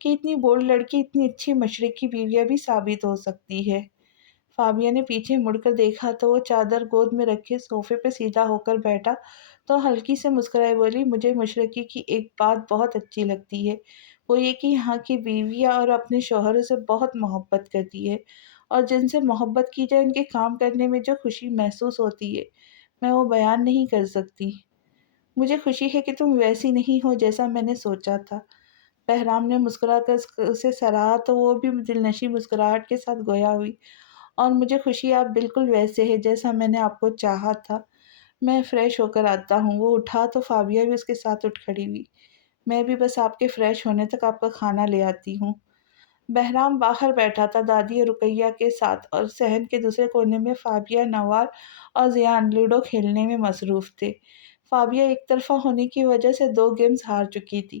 کہ اتنی بولڈ لڑکی اتنی اچھی مشرقی بیویہ بھی ثابت ہو سکتی ہے۔ فابیہ نے پیچھے مڑ کر دیکھا تو وہ چادر گود میں رکھے صوفے پہ سیدھا ہو کر بیٹھا تو ہلکی سے مسکرائے بولی، مجھے مشرقی کی ایک بات بہت اچھی لگتی ہے، وہ یہ کہ یہاں کی بیویاں اور اپنے شوہروں سے بہت محبت کرتی ہے، اور جن سے محبت کی جائے ان کے کام کرنے میں جو خوشی محسوس ہوتی ہے میں وہ بیان نہیں کر سکتی۔ مجھے خوشی ہے کہ تم ویسی نہیں ہو جیسا میں نے سوچا تھا۔ بہرام نے مسکرا کر اسے سراہا تو وہ بھی دلنشیں مسکراہٹ کے ساتھ گویا ہوئی، اور مجھے خوشی آپ بالکل ویسے ہے جیسا میں نے آپ کو چاہا تھا۔ میں فریش ہو کر آتا ہوں۔ وہ اٹھا تو فابیہ بھی اس کے ساتھ اٹھ کھڑی ہوئی۔ میں بھی بس آپ کے فریش ہونے تک آپ کا کھانا لے آتی ہوں۔ بہرام باہر بیٹھا تھا دادی اور رقیہ کے ساتھ، اور صحن کے دوسرے کونے میں فابیہ، نوار اور زیان لوڈو کھیلنے میں مصروف تھے۔ فابیہ ایک طرفہ ہونے کی وجہ سے 2 گیمز ہار چکی تھی،